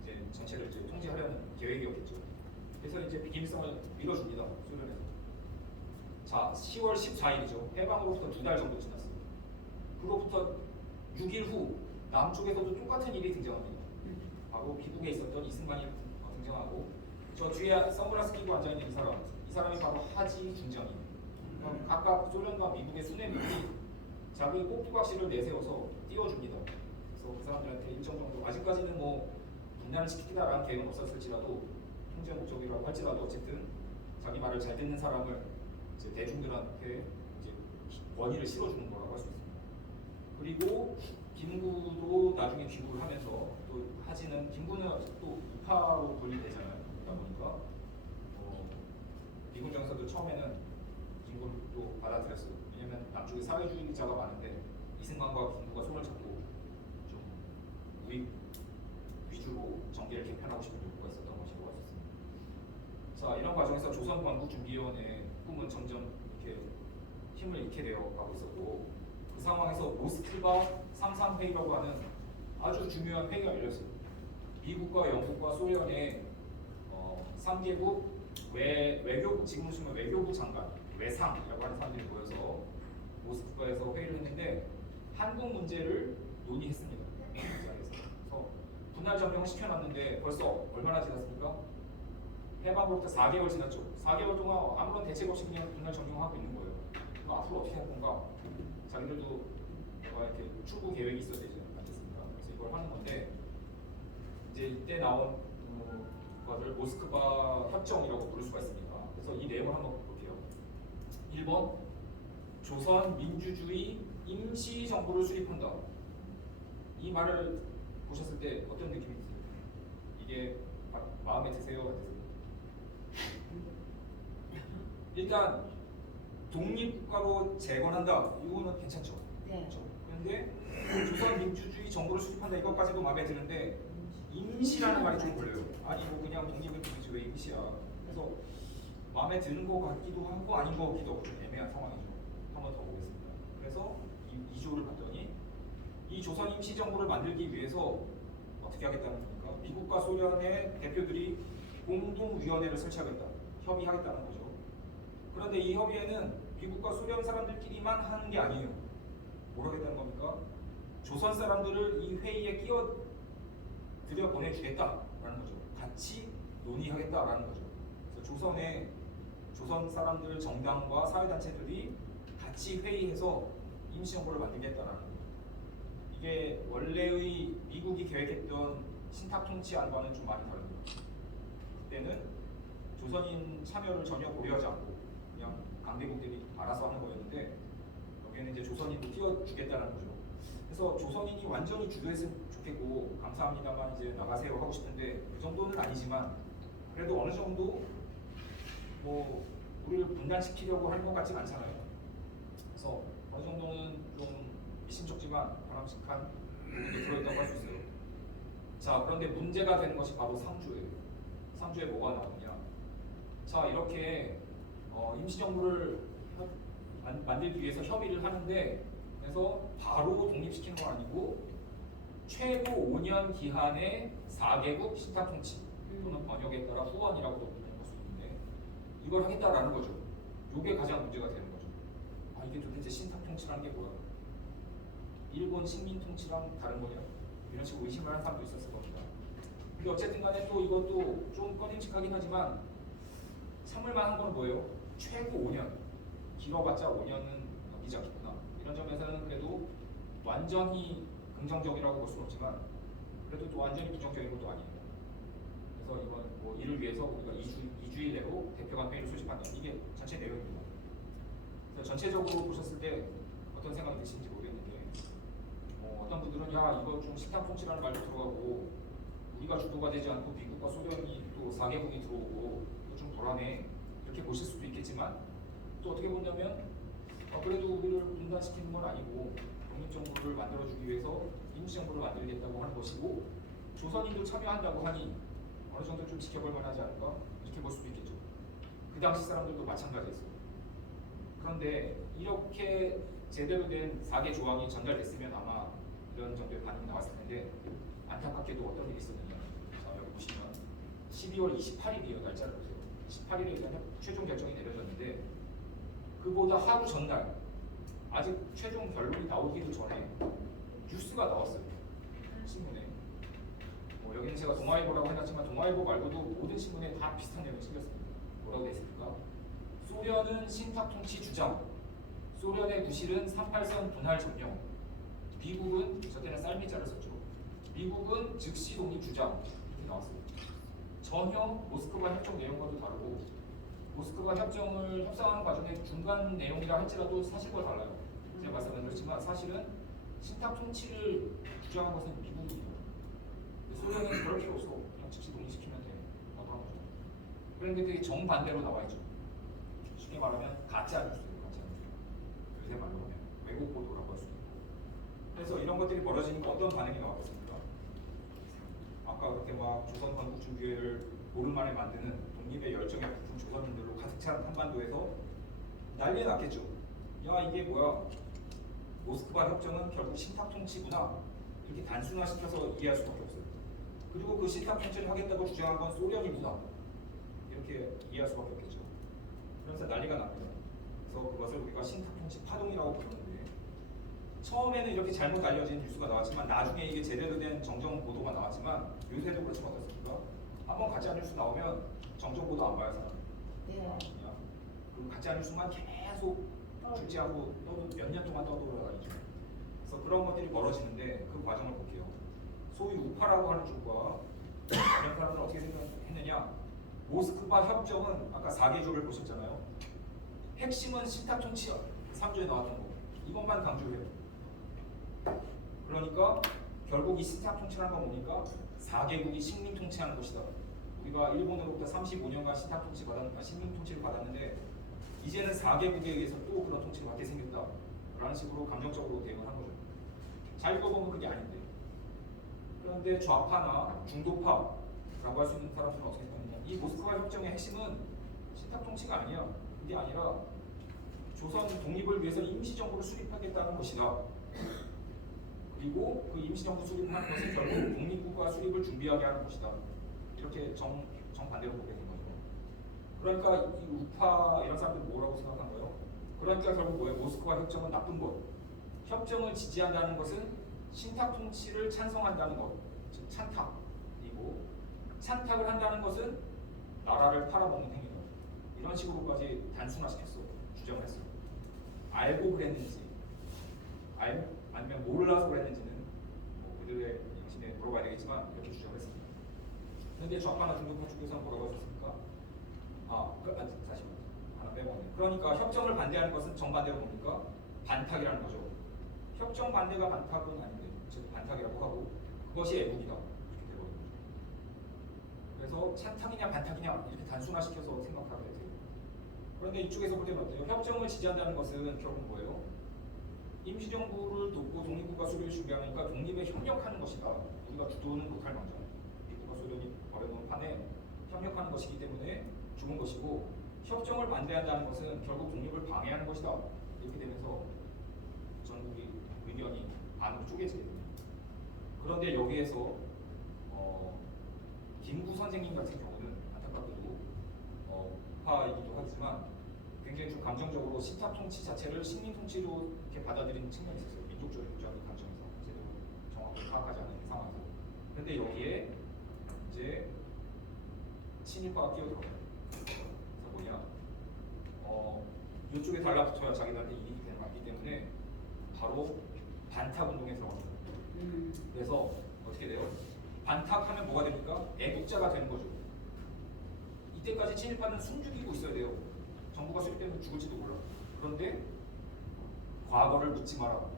이제 전체를 이제 통제하려는 계획이었겠죠. 그래서 이제 김일성을 밀어줍니다. 소련에서. 자, 10월 14일이죠. 해방으로부터 2달 정도 지났습니다. 그로부터 6일 후 남쪽에서도 똑같은 일이 등장합니다. 바로 미국에 있었던 이승만이 등장하고 저 뒤에 선글라스 끼고 앉아있는 이 사람이 바로 하지 중장입니다. 각각 소련과 미국의 수뇌부들이 자기 꼭두각시를 내세워서 띄워줍니다. 그래서 그 사람들한테 일정 정도 아직까지는 뭐 분단을 시키다라는 계획은 없었을지라도 통제 목적이라고 할지라도 어쨌든 자기 말을 잘 듣는 사람을 이제 대중들한테 이제 권위를 실어주는 거라고 할 수 있습니다. 그리고 김구도 나중에 귀국을 하면서 또 하지는 김구는 또 우파로 분리되잖아요. 그러다 보니까 미군 정서도 처음에는 김구를 또 받아들였어요. 왜냐면 남쪽에 사회주의자가 많은데 이승만과 김구가 손을 잡고 좀 우익 위주로 정계를 개편하고 싶은 욕구가 있었던 것이라고 할 수 있습니다. 자, 이런 과정에서 조선건국준비위원회의 꿈은 점점 이렇게 힘을 잃게 되어 가고 있었고 그 상황에서 모스크바 33회의라고 하는 아주 중요한 회의가 열렸어요. 미국과 영국과 소련의 3개국 외교부, 지금 보시면 외교부 장관, 외상이라고 하는 사람들이 모여서 모스크바에서 회의를 했는데 한국 문제를 논의했습니다. 그 자리에서. 그래서 분할 점령을 시켜놨는데 벌써 얼마나 지났습니까? 해방으로부터 4개월 지났죠. 4개월 동안 아무런 대책 없이 그냥 분할 점령하고 있는 거예요. 앞으로 어떻게 할 건가? 자기들도 이렇게 출구 계획이 있어야 되지 않겠습니까? 그래서 이걸 하는 건데 이제 이때 나온 것을 모스크바 협정이라고 부를 수가 있습니다. 그래서 이 내용을 한번 볼게요. 1번 조선 민주주의 임시 정부를 수립한다. 이 말을 보셨을 때 어떤 느낌이 드세요? 이게 마음에 드세요? 안 드세요? 일단 독립국가로 재건한다. 이거는 괜찮죠. 네. 그렇죠? 그런데 조선 민주주의 정부를 수립한다. 이것까지도 마음에 드는데 임시라는 말이 좀 걸려요. 아니 뭐 그냥 독립을 부르지 왜 임시야. 그래서 마음에 드는 것 같기도 하고 아닌 것 같기도 하고 좀 애매한 상황이죠. 한번 더 보겠습니다. 그래서 이 2조를 봤더니 이 조선 임시정부를 만들기 위해서 어떻게 하겠다는 겁니까? 미국과 소련의 대표들이 공동위원회를 설치하겠다, 협의하겠다는 거죠. 그런데 이 협의회는 미국과 소련 사람들끼리만 하는 게 아니에요. 뭘 하겠다는 겁니까? 조선 사람들을 이 회의에 들여 보내주겠다라는 거죠. 같이 논의하겠다라는 거죠. 그래서 조선 사람들 정당과 사회단체들이 같이 회의해서 임시정부를 만들겠다라는 거예요. 이게 원래의 미국이 계획했던 신탁통치안과는 좀 많이 다릅니다. 그때는 조선인 참여를 전혀 고려하지 않고 그냥 강대국들이 알아서 하는 거였는데 여기에는 이제 조선인도 띄워주겠다는 거죠. 그래서 조선인이 완전히 주도했으면 좋겠고 감사합니다만 이제 나가세요 하고 싶은데 그 정도는 아니지만 그래도 어느 정도 뭐 우리를 분단시키려고 하는 것 같진 않잖아요. 그래서 어느 정도는 좀 미심쩍지만 바람직한 부분도 들어있다고 할 수 있어요. 자, 그런데 문제가 되는 것이 바로 상주예요. 상주에 뭐가 나오느냐? 자, 이렇게 임시정부를 만들기 위해서 협의를 하는데 그래서 바로 독립시키는 건 아니고 최고 5년 기한의 4개국 신탁통치 또는 번역에 따라 후원이라고도 부를 수 있는데 이걸 하겠다라는 거죠. 이게 가장 문제가 되는 거죠. 아, 이게 도대체 신탁통치라는 게 뭐야? 일본 식민통치랑 다른 거냐? 이런 식으로 의심을 하는 사람도 있었을 겁니다. 근데 어쨌든 간에 또 이것도 좀 꺼림칙하긴 하지만 참을만 한 건 뭐예요? 최고 5년. 길어봤자 5년은 넘기지 않겠구나. 이런 점에서는 그래도 완전히 긍정적이라고 볼 수는 없지만 그래도 또 완전히 부정적인 것도 아니에요. 그래서 이건 뭐 이를 위해서 우리가 2주일 내로 대표간 회의를 소집한다. 이게 전체 내용입니다. 그래서 전체적으로 보셨을 때 어떤 생각이 드시는지 모르겠는데 어떤 분들은 야 이거 좀 식탁통치라는 말도 들어가고 우리가 주도가 되지 않고 미국과 소련이 또 4개국이 들어오고 좀 불안해 이렇게 보실 수도 있겠지만 또 어떻게 본다면 그래도 우리를 분단시키는 건 아니고 독립정부를 만들어주기 위해서 임시정부를 만들겠다고 하는 것이고 조선인도 참여한다고 하니 어느 정도 좀 지켜볼 만하지 않을까 이렇게 볼 수도 있겠죠. 그 당시 사람들도 마찬가지였어요. 그런데 이렇게 제대로 된 4개 조항이 전달됐으면 아마 이런 정도의 반응이 나왔을 텐데 안타깝게도 어떤 일이 있었느냐. 자, 여기 보시면 12월 28일이에요. 날짜를 보세요. 18일에 대한 최종 결정이 내려졌는데 그보다 하루 전날 아직 최종 결론이 나오기도 전에 뉴스가 나왔어요. 신문에. 여기는 제가 동아일보라고 해놨지만 동아일보 말고도 모든 신문에 다 비슷한 내용이 실렸습니다. 뭐라고 되어 있습니까? 소련은 신탁통치 주장, 소련의 구실은 38선 분할 점령, 미국은 저 때는 쌀미자를 썼죠. 미국은 즉시 독립 주장 이렇게 나왔어요. 전혀 모스크바 협정 내용과도 다르고 모스크바 협정을 협상하는 과정에 중간 내용이라 할지라도 사실과 달라요. 제가 말씀드렸지만 사실은 신탁통치를 주장한 것은 미국이에요. 소련은 그럴 필요 없어. 그냥 즉시 독립시키면 돼. 라고 한 거죠. 그런데 그게 정반대로 나와 있죠. 쉽게 말하면 가짜 뉴스예요. 가짜 뉴스. 요새 말로 하면 외국 보도라고 할 수 있고. 그래서 이런 것들이 벌어지니까 어떤 반응이 나왔겠습니까? 아까 그렇게 막 조선 건국주의를 보름 만에 만드는 독립의 열정에 부푼 조선인들로 가득 찬 한반도에서 난리가 났겠죠. 야 이게 뭐야? 모스크바 협정은 결국 신탁통치구나. 이렇게 단순화시켜서 이해할 수밖에 없어요. 그리고 그 신탁통치를 하겠다고 주장한 건 소련이구나. 이렇게 이해할 수밖에 없겠죠. 그러면서 난리가 납니다. 그래서 그것을 우리가 신탁통치 파동이라고 부르는데 처음에는 이렇게 잘못 알려진 뉴스가 나왔지만 나중에 이게 제대로 된 정정 보도가 나왔지만 요새도 그렇지만 어떻습니까? 한번 가짜 뉴스 나오면 정정 보도 안 봐요 사람. 네. 그리고 가짜 뉴스만 계속 출제하고 떠도 몇 년 동안 떠돌아다니죠. 그래서 그런 것들이 벌어지는데 그 과정을 볼게요. 소위 우파라고 하는 쪽과 이런 사람들은 어떻게 생각했느냐? 모스크바 협정은 아까 4개조를 보셨잖아요. 핵심은 신탁통치야. 3조에 나왔던 거. 이것만 강조해요. 그러니까 결국 이 신탁통치라는 건 뭡니까? 4개국이 식민통치하는 것이다. 우리가 일본으로부터 35년간 식민통치를 받았는데 이제는 4개국에 의해서 또 그런 통치를 받게 생겼다. 라는 식으로 감정적으로 대응을 한 거죠. 잘 읽어보면 그게 아닌데. 그런데 좌파나 중도파라고 할 수 있는 사람들은 어떻게 생각하느냐? 이 모스크바 협정의 핵심은 신탁 통치가 아니야. 이게 아니라 조선 독립을 위해서 임시정부를 수립하겠다는 것이다. 그리고 그 임시정부 수립하는 것은 결국 독립국가 수립을 준비하게 하는 것이다. 이렇게 정반대로 보게 된 거죠. 그러니까 이 우파 이런 사람들이 뭐라고 생각한 거예요? 그러니까 결국 뭐예요? 모스크바 협정은 나쁜 것. 협정을 지지한다는 것은 신탁 통치를 찬성한다는 것, 즉 찬탁이고, 찬탁을 한다는 것은 나라를 팔아먹는 행위다. 이런 식으로까지 단순화시켰어. 주장을 했어. 알고 그랬는지, 아니면 몰라서 그랬는지는 뭐 그들의 양심에 물어봐야 되겠지만 이렇게 주장을 했습니다. 그런데 좌파나 중도파 쪽에서는 뭐라고 하셨습니까? 다시 하나 빼먹네. 그러니까 협정을 반대하는 것은 정반대로 뭡니까? 반탁이라는 거죠. 협정 반대가 반탁은 아닌데, 즉 반탁이라고 하고 그것이 애국이다. 이렇게 되거든요. 그래서 찬탁이냐 반탁이냐 이렇게 단순화시켜서 생각하게 돼요. 그런데 이쪽에서 볼 때는 어때요? 협정을 지지한다는 것은 결국 뭐예요? 임시정부를 돕고 독립국가 수립을 준비하니까 독립에 협력하는 것이다. 우리가 주도는 못할 망정. 미국과 소련이 벌여놓은 판에 협력하는 것이기 때문에 좋은 것이고, 협정을 반대한다는 것은 결국 독립을 방해하는 것이다. 이렇게 되면서 전국이 의견이 안으로 쪼개지게 됩니다. 그런데 여기에서 김구 선생님 같은 경우는 안타깝게도 우파이기도 하지만 굉장히 좀 감정적으로 신탁 통치 자체를 식민 통치로 이렇게 받아들이는 측면이 있었어요. 민족적인 감정에서 제대로 정확히 파악하지 않은 상황에서. 그런데 여기에 이제 친일파가 끼어들어요. 그래서 뭐냐? 이쪽에 달라붙어야 자기들한테 이익이 되는 것 같기 때문에 바로 반탁 운동에 들어갑니다. 그래서 어떻게 돼요? 반탁하면 뭐가 됩니까? 애국자가 되는 거죠. 이때까지 친일파는 숨죽이고 있어야 돼요. 정부가 수립되면 죽을지도 몰라. 그런데 과거를 묻지 마라.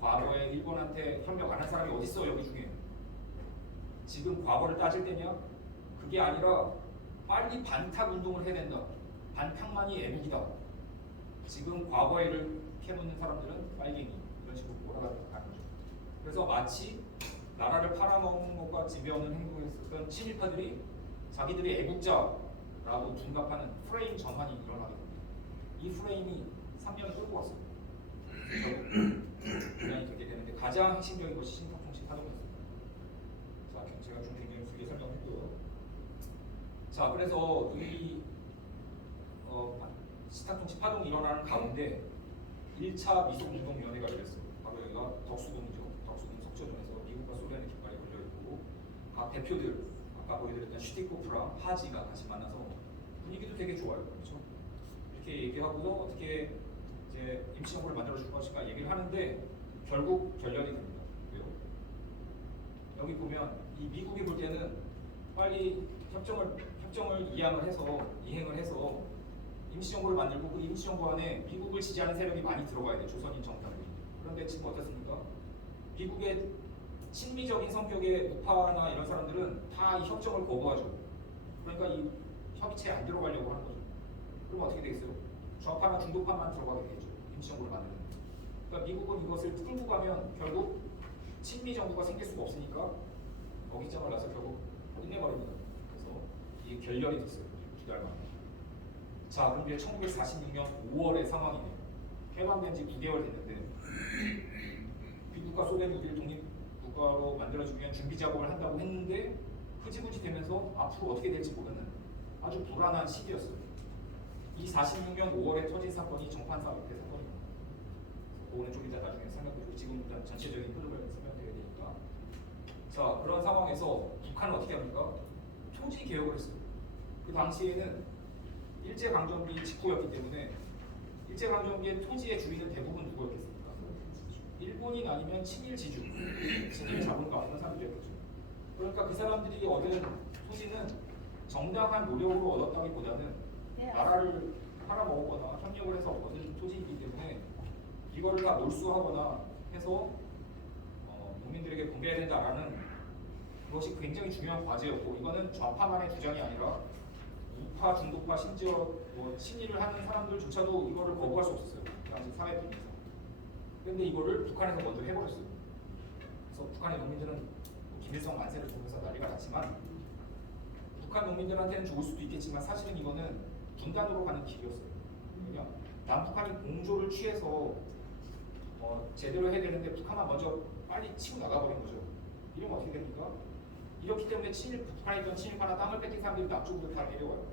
과거에 일본한테 협력 안 한 사람이 어디 있어 여기 중에. 지금 과거를 따질 때냐? 그게 아니라 빨리 반탁 운동을 해야 된다. 반탁만이 애국이다. 지금 과거에 이를 캐놓는 사람들은 빨갱이 이런 식으로 몰아가는 거죠. 그래서 마치 나라를 팔아먹는 것과 지배하는 행동을 했었던 친일파들이 자기들이 애국자라고 둔갑하는 프레임 전환이 일어나게 됩니다. 이 프레임이 3년을 끌고 왔어요. 결국 그렇게 되는데 가장 핵심적인 것이 신탁 통치 파동이었습니다. 자, 제가 좀 굉장히 길게 설명했고요. 자, 그래서 이 신탁 통치 파동이 일어나는 가운데 1차 미소운동위원회가 열렸어요. 바로 여기가 덕수궁이죠. 덕수궁 석조전에서 미국과 소련의 깃발이 걸려있고 각 대표들, 아까 보여드렸던 슈티코프랑 하지가 같이 만나서 분위기도 되게 좋아요. 그렇죠? 이렇게 얘기하고 어떻게 이제 임시정부를 만들어줄 것인가 얘기를 하는데 결국 결렬이 됩니다. 왜요? 여기 보면 이 미국이 볼 때는 빨리 협정을 이행을 해서 임시정부를 만들고 그 임시정부 안에 미국을 지지하는 세력이 많이 들어가야 돼요. 조선인 정당들이. 그런데 지금 어떻습니까? 미국의 친미적인 성격의 우파나 이런 사람들은 다 이 협정을 거부하죠. 그러니까 이 협의체에 안 들어가려고 하는 거죠. 그럼 어떻게 되겠어요? 좌파나 중도파만 들어가게 되겠죠. 임시정부를 만드는. 그러니까 미국은 이것을 끌고 가면 결국 친미 정부가 생길 수가 없으니까 어깃장을 놔서 결국 끝내버립니다. 그래서 이게 결렬이 됐어요. 2달 만에. 자, 그럼 이제 1946년 5월의 상황이네요. 해방된 지 9개월 됐는데 미국과 소련이 우리를 독립국가로 만들어주기 위한 준비 작업을 한다고 했는데 흐지부지 되면서 앞으로 어떻게 될지 모르는 아주 불안한 시기였어요. 이 46년 5월에 터진 사건이 정판사 앞에 사건입니다. 그거는 좀 이따 나중에 설명드리고 지금 일단 전체적인 흐름을 설명드려야 되니까. 자, 그런 상황에서 북한은 어떻게 합니까? 토지 개혁을 했어요. 그 당시에는 일제강점기 직후였기 때문에 일제강점기의 토지의 주인은 대부분 누구였겠습니까? 일본인 아니면 친일 지주, 친일 자본가 이런 사람들이었겠죠. 그러니까 그 사람들이 얻은 토지는 정당한 노력으로 얻었다기보다는 나라를 팔아먹거나 협력을 해서 얻은 토지이기 때문에 이거를 다 몰수하거나 해서 국민들에게 공개해야 된다라는 그것이 굉장히 중요한 과제였고, 이거는 좌파만의 주장이 아니라 우파, 중도파, 심지어 뭐 친일을 하는 사람들조차도 이거를 거부할 수 없었어요. 그 당시 사회 분위기에서. 그런데 이거를 북한에서 먼저 해버렸어요. 그래서 북한의 농민들은 김일성 만세를 보면서 난리가 났지만 북한 농민들한테는 좋을 수도 있겠지만 사실은 이거는 분단으로 가는 길이었어요. 왜냐 남북한이 공조를 취해서 제대로 해야 되는데 북한만 먼저 빨리 치고 나가버린 거죠. 이러면 어떻게 됩니까? 이렇기 때문에 북한에 있던 친일파나 땅을 뺏긴 사람들이 남쪽으로 다 내려와요.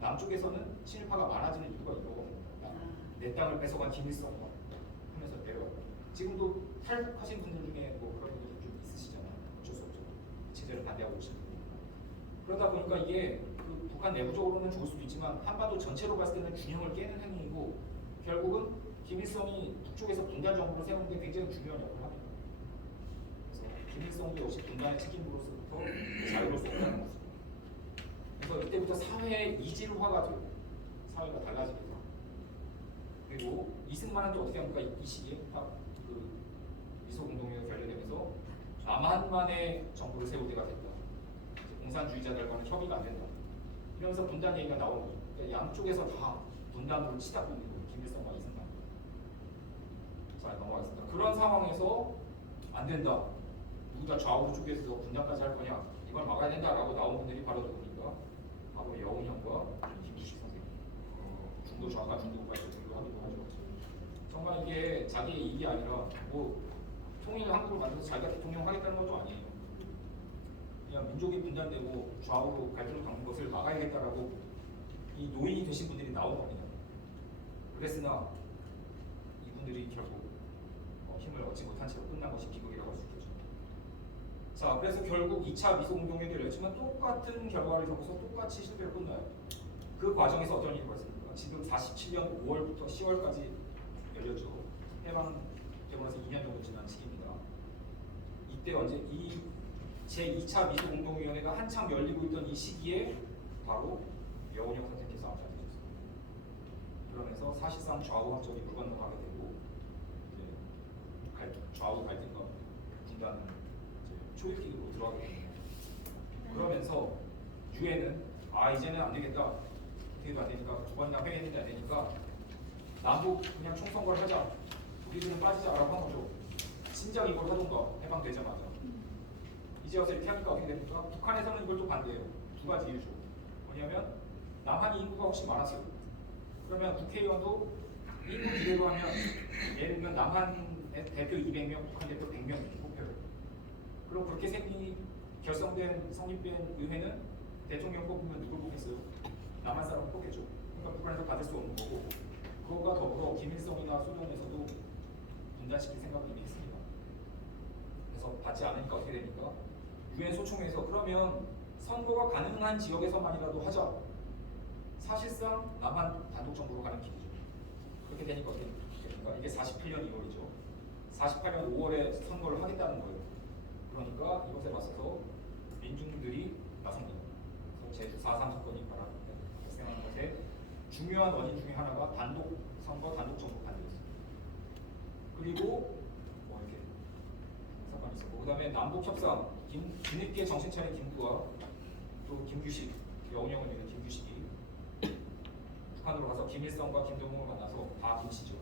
남쪽에서는 친일파가 많아지는 이유가 이거. 내 땅을 뺏어간 김일성 하면서 내려와요. 지금도 탈북하신 분들 중에 뭐 그런 분들 좀 있으시잖아요. 어쩔 수 없죠. 체제를 반대하고 오시는 분. 그러다 보니까 이게 그 북한 내부적으로는 좋을 수도 있지만 한반도 전체로 봤을 때는 균형을 깨는 행위이고 결국은 김일성이 북쪽에서 분단 정부를 세우는데 굉장히 중요한 역할을 합니다. 그래서 김일성도 역시 분단의 책임으로서부터 자유로울 수 없다는 거죠. 그래서 이때부터 사회 이질화가 돼요. 사회가 달라지면서. 그리고 이승만은 또 어떻게 합니까? 이 시기에 딱그 미소공동회가 결렬되면서 남한만의 정부를 세울 때가 됐다. 공산주의자들과는 협의가 안 된다. 이러면서 분단 얘기가 나오는 거죠. 그러니까 양쪽에서 다 분단으로 치닫고 있는 거예요. 김일성과 이승만. 자, 넘어가겠습니다. 그런 상황에서 안 된다. 누가 좌우 쪽에서 분단까지 할 거냐? 이걸 막아야 된다라고 나온 분들이 바로 누굽니까? 바로 여운형과 김주식 선생님. 중도 좌가 중도 우가 이렇게 하기도 하죠. 정말 이게 자기의 이익이 아니라 뭐 통일 한국을 만들어서 자기가 대통령 하겠다는 것도 아니에요. 그냥 민족이 분단되고 좌우로 갈등을 겪는 것을 막아야겠다라고 이 노인이 되신 분들이 나온 겁니다. 그랬으나 이분들이 결국 힘을 얻지 못한 채로 끝난 것이 비극이라고 할 수 있겠죠. 자, 그래서 결국 2차 미소공동회도 열렸지만 똑같은 결과를 겪어서 똑같이 실패로 끝나요. 그 과정에서 어떤 일이 벌어졌습니까? 지금 47년 5월부터 10월까지 열렸죠. 해방되고 나서 2년 정도 지난 시기입니다. 이때 언제 이 제2차 미소공동위원회가 한창 열리고 있던 이 시기에 바로 여운형 선생님께서 암살되셨습니다. 그러면서 사실상 좌우 합작이 불건너가게 되고 이제 좌우 갈등과 분단은 초입기로 들어가게 됩니다. 그러면서 유엔은 이제는 안 되겠다. 어떻게도 안 되니까 두 번이나 회의했는데 안 되니까 남북 그냥 총선거를 하자. 우리들은 빠지자라고 한 거죠. 진작 이걸 하던가 해방되자마자. 이제 와서 이렇게 하니까 어떻게 됩니까? 북한에서는 이걸 또 반대해요. 두 가지 이유죠. 뭐냐면 남한이 인구가 훨씬 많았어요. 그러면 국회의원도 인구 비례로 하면 예를 들면 남한 대표 200명, 북한 대표 100명 뽑혀요. 그럼 그렇게 성립된 의회는 대통령 뽑으면 누굴 뽑겠어요? 남한 사람 뽑겠죠. 그러니까 북한에서 받을 수 없는 거고 그것과 더불어 김일성이나 소련에서도 분단시킬 생각을 이미 했습니다. 그래서 받지 않으니까 어떻게 됩니까? 유엔 소총회에서 그러면 선거가 가능한 지역에서만이라도 하자. 사실상 남한 단독 정부로 가는 길이죠. 그렇게 되니까 어떻게 됩니까? 이게 48년 2월이죠. 48년 5월에 선거를 하겠다는 거예요. 그러니까 이것에 맞서서 민중들이 나섭니다. 그래서 제주 4.3 사건이 발생하는 것에 중요한 원인 중에 하나가 단독 선거, 단독 정부 반대였습니다. 그리고 뭐 이렇게 사건이 있었고, 그다음에 남북 협상, 뒤늦게 정신 차린 김구와 또 김규식, 여운형을 믿는 김규식이 북한으로 가서 김일성과 김정은을 만나서 다 김씨죠.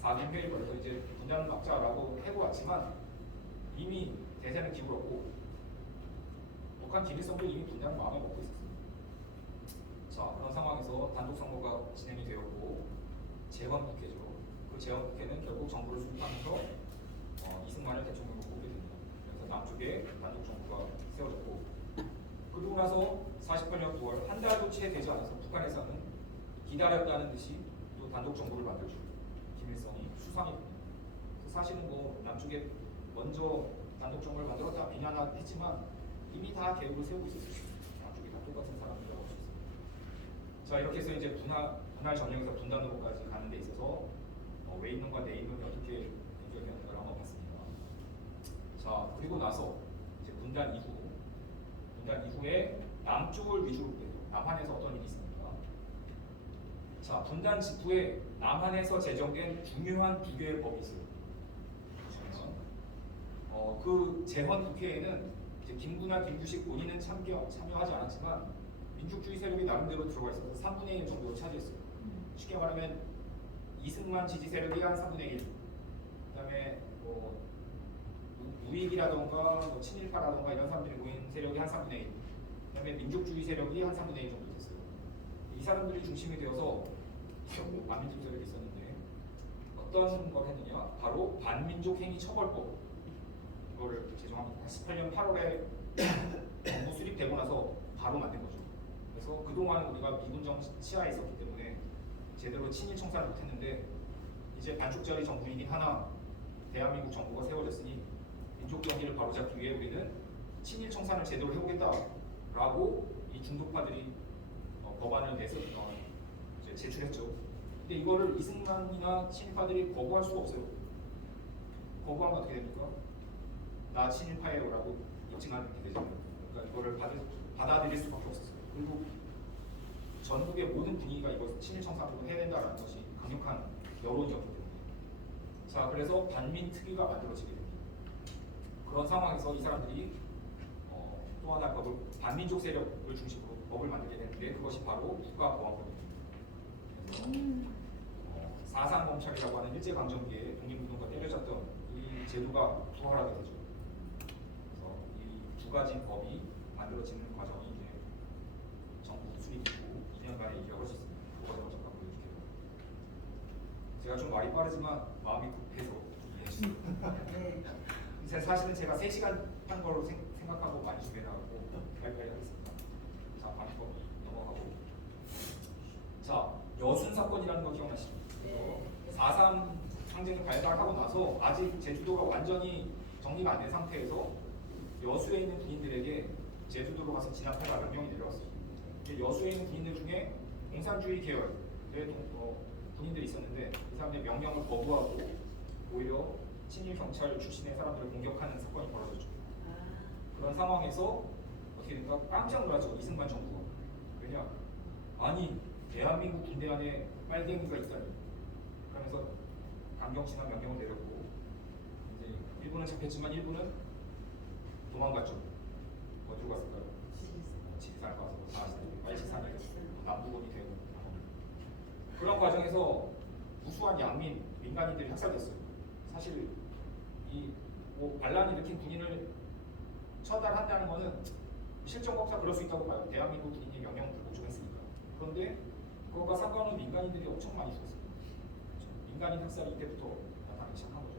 4년 회의를 벌여서 이제 분단을 막자라고 해보았지만 이미 대세는 기울었고 북한 김일성도 이미 분단을 마음에 먹고 있었습니다. 자, 그런 상황에서 단독 선거가 진행이 되었고 재헌국회죠. 그 재헌국회는 결국 정부를 수립하면서 이승만을 대통령으로 뽑게 됩니다. 그래서 남쪽에 단독 정부가 세워졌고 그러고 나서 48년 9월 한 달도 채 되지 않아서 북한에서는 기다렸다는 듯이 또 단독 정부를 만들죠. 김일성이 수상이 됩니다. 사실은 뭐 남쪽에 먼저 단독 정부를 만들었다 비난했지만 이미 다 계획을 세우고 있었어요. 남쪽이 다 똑같은 사람이라고 할 수 있습니다. 자, 이렇게 해서 이제 분할 전형에서 분단으로까지 가는 데 있어서 외인론과 내인론이 어떻게 연결되는가를 한번 봤습니다. 자, 그리고 나서 이제 분단 이후에 남쪽을 위주로 보게 돼요. 남한에서 어떤 일이 있습니까? 자, 분단 직후에 남한에서 제정된 중요한 두 개의 법이 있어요. 그 재헌 국회에는 이제 김구나 김규식 본인은 참여하지 않았지만 민족주의 세력이 나름대로 들어가 있어서 3분의 1 정도로 차지했어요. 쉽게 말하면 이승만 지지 세력이 한 3분의 1, 그다음에 뭐 우익이라던가 뭐 친일파라던가 이런 사람들이 모인 세력이 한 3분의 1, 그다음에 민족주의 세력이 한 3분의 1 정도 됐어요. 이 사람들이 중심이 되어서 결국 반민족 세력이 있었는데 어떤 걸 했느냐? 바로 반민족 행위 처벌법 이거를 제정합니다. 88년 8월에 정부 수립되고 나서 바로 만든 거죠. 그래서 그동안 우리가 미군 치하에 있었기 때문에 제대로 친일 청산을 못했는데 이제 반쪽짜리 정부이긴 하나 대한민국 정부가 세워졌으니 민족 경기를 바로잡기 위해 우리는 친일 청산을 제대로 해보겠다라고 이 중도파들이 법안을 내서 이제 제출했죠. 근데 이거를 이승만이나 친일파들이 거부할 수가 없어요. 거부하면 어떻게 됩니까? 나 친일파예요라고 입증하는 게 되잖아요. 그러니까 이거를 받아들일 수밖에 없었어요. 그리고 전국의 모든 분위기가 이것을 친일 청산으로 해야 된다라는 것이 강력한 여론이었기 때문에 자 그래서 반민특위가 만들어지게 됩니다. 그런 상황에서 이 사람들이 또 하나 법을 반민족 세력을 중심으로 법을 만들게 되는데 그것이 바로 국가보안법입니다. 사상 검찰이라고 하는 일제강점기에 독립운동가 때려잡던 이 제도가 부활하게 되죠. 그래서 이 두 가지 법이 만들어지는 과정이 이제 정부 수립이고 2년간의 이력을 썼습니다. 그거를 잠깐 보여줄게요. 제가 좀 말이 빠르지만 마음이 급해서 좀 이해해 주세요. 사실은 제가 3시간 한 걸로 생각하고 많이 준비해나가고 빨리빨리 하겠습니다. 자, 방법 넘어가고 자, 여순 사건이라는 거 기억나시죠? 4.3 항쟁이 발발하고 나서 아직 제주도가 완전히 정리가 안 된 상태에서 여수에 있는 군인들에게 제주도로 가서 진압해라 명령이 내려왔어요. 여수에 있는 군인들 중에 공산주의 계열의 군인들이 있었는데 이 사람들이 명령을 거부하고 오히려 친일 경찰 출신의 사람들을 공격하는 사건이 벌어졌죠. 그런 상황에서 어떻게 된가 깜짝 놀랐죠. 이승만 정부가. 왜냐? 아니 대한민국 군대 안에 빨갱이가 있다니. 그러면서 강경신한 명령을 내렸고 이제 일부는 잡혔지만 일부는 도망갔죠. 어디로 갔을까요? 지리산 가서 말치산에 남부군이 되고 그런 과정에서 무수한 양민 민간인들이 학살됐어요. 사실 이 뭐 반란 일으킨 군인을 처단한다는 것은 실정법상 그럴 수 있다고 봐요. 대한민국 군인이 명령을 복종했으니까. 그런데 그것과 상관없는 민간인들이 엄청 많이 죽었어요. 민간인 학살이 이때부터 나타나기 시작한 거죠.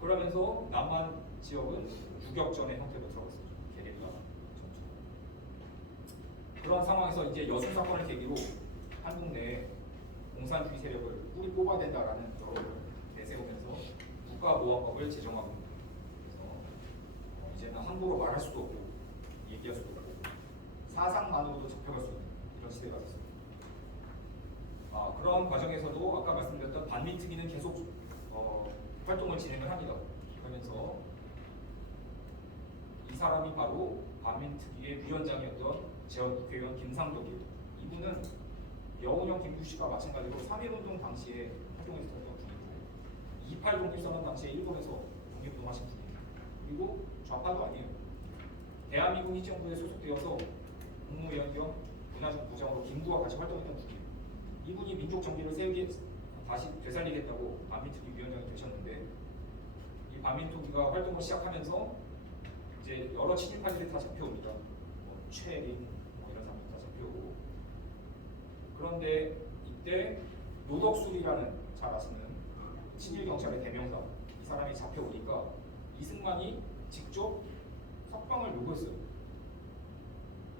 그러면서 남한 지역은 유격전의 형태로 들어갔어요. 게릴라 전투. 그런 상황에서 이제 여순 사건을 계기로 한국 내에 공산주의 세력을 뿌리 뽑아야 된다라는 여론을 내세우면서 국가보안법을 제정하고 그래서 이제는 함부로 말할 수도 없고 얘기할 수도 없고 사상만으로도 잡혀갈 수 있는 이런 시대가 됐습니다. 그런 과정에서도 아까 말씀드렸던 반민특위는 계속 활동을 진행을 합니다. 그러면서 이 사람이 바로 반민특위의 위원장이었던 재헌국회의원 김상덕이에요. 이분은 여운형 김규씨가 마찬가지로 3.1운동 당시에 활동했었던 분이고 28 독립선언 당시에 일본에서 독립운동하신 분이에요. 그리고 좌파도 아니에요. 대한민국 희정부에 소속되어서 국무위원 겸 문화부장으로 김구와 같이 활동했던 분이에요. 이분이 민족 정기를 다시 되살리겠다고 반민특위 위원장이 되셨는데 이 반민특위가 활동을 시작하면서 이제 여러 친일파들이 다 잡혀옵니다. 최린 이런 사람들 다 잡혀오고 그런데 이때 노덕술이라는 잘 아시는 친일 경찰의 대명사 이 사람이 잡혀오니까 이승만이 직접 석방을 요구했어요.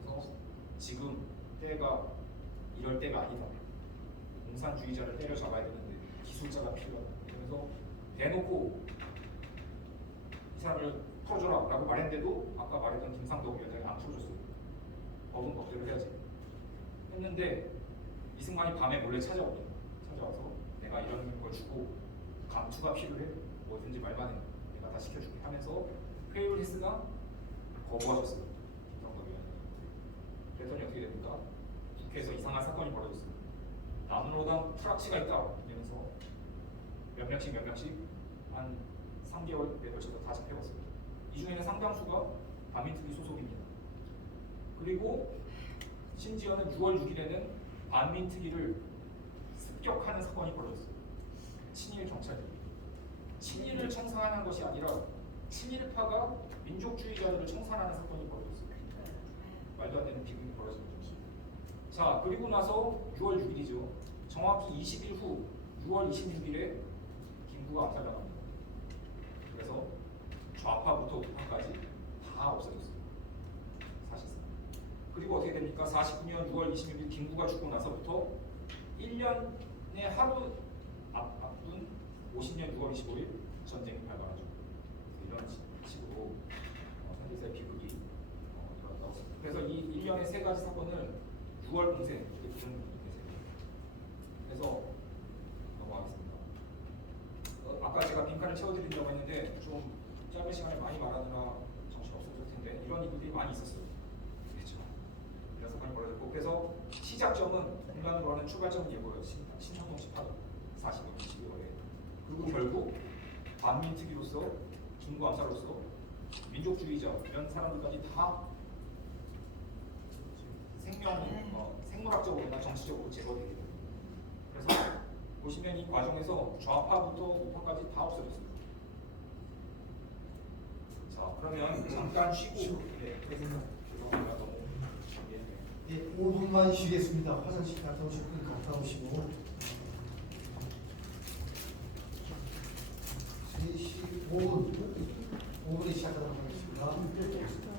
그래서 지금 때가 이럴 때가 아니다. 공산주의자를 때려잡아야 되는데 기술자가 필요하다. 그러면서 대놓고 이 사람을 풀어줘라 라고 말했는데도 아까 말했던 김상덕 위원장이 안 풀어줬어요. 법은 법대로 해야지 했는데 이승만이 밤에 몰래 찾아옵니다. 찾아와서 내가 이런 걸 주고 감투가 필요해 뭐든지 말만 해 내가 다 시켜줄게 하면서 회유를 했으나 거부하셨어요. 김상덕 위원장이. 그랬더니 어떻게 됩니까? 국회에서 이상한 사건이 벌어졌어요. 남로당 프락치가 있다 이러면서 몇 명씩 한 3개월에 걸쳐서 다 잡혀갔어요. 이 중에는 상당수가 반민특위 소속입니다. 그리고 심지어는 6월 6일에는 반민특위를 습격하는 사건이 벌어졌어요. 친일 경찰들이 친일을 청산하는 것이 아니라 친일파가 민족주의자들을 청산하는 사건이 벌어졌어요. 말도 안 되는 비극이 벌어진 거죠. 자, 그리고 나서 6월 6일이죠. 정확히 20일 후 6월 26일에 김구가 암살당합니다. 그래서 좌파부터 우파까지 다 없어졌어요. 사실상. 그리고 어떻게 됩니까? 49년 6월 26일 김구가 죽고 나서부터 1년의 하루 앞둔 50년 6월 25일 전쟁이 발발하죠. 이런 식으로 현대사의 비극이 일어났다고 했습니다. 그래서 이 1년의 세 가지 사건을 6월 공세 이렇게 부르는 분이 계세요. 그래서 넘어가겠습니다. 아까 제가 빈칸을 채워드린다고 했는데 좀 짧은 시간에 많이 말하느라 정신 없어졌을 텐데 이런 일들이 많이 있었어요. 그렇죠. 이런 사건이 벌어졌고 그래서 시작점은 인간으로 하는 출발점은 이거예요. 신청동 집합 40년 12월에 그리고 결국 반민특위로서 김구 암살로서 민족주의자 이런 사람들까지 다 생물학적으로나 정치적으로 제거되게 됩니다. 그래서 보시면 이 과정에서 좌파부터 우파까지 다 없어졌습니다. 자, 그러면 잠깐 쉬고 죄송합니다. 너무 예, 5분만 쉬겠습니다. 화장실 갔다 오실 분 갔다 오시고 3시 5분에 시작하도록 하겠습니다.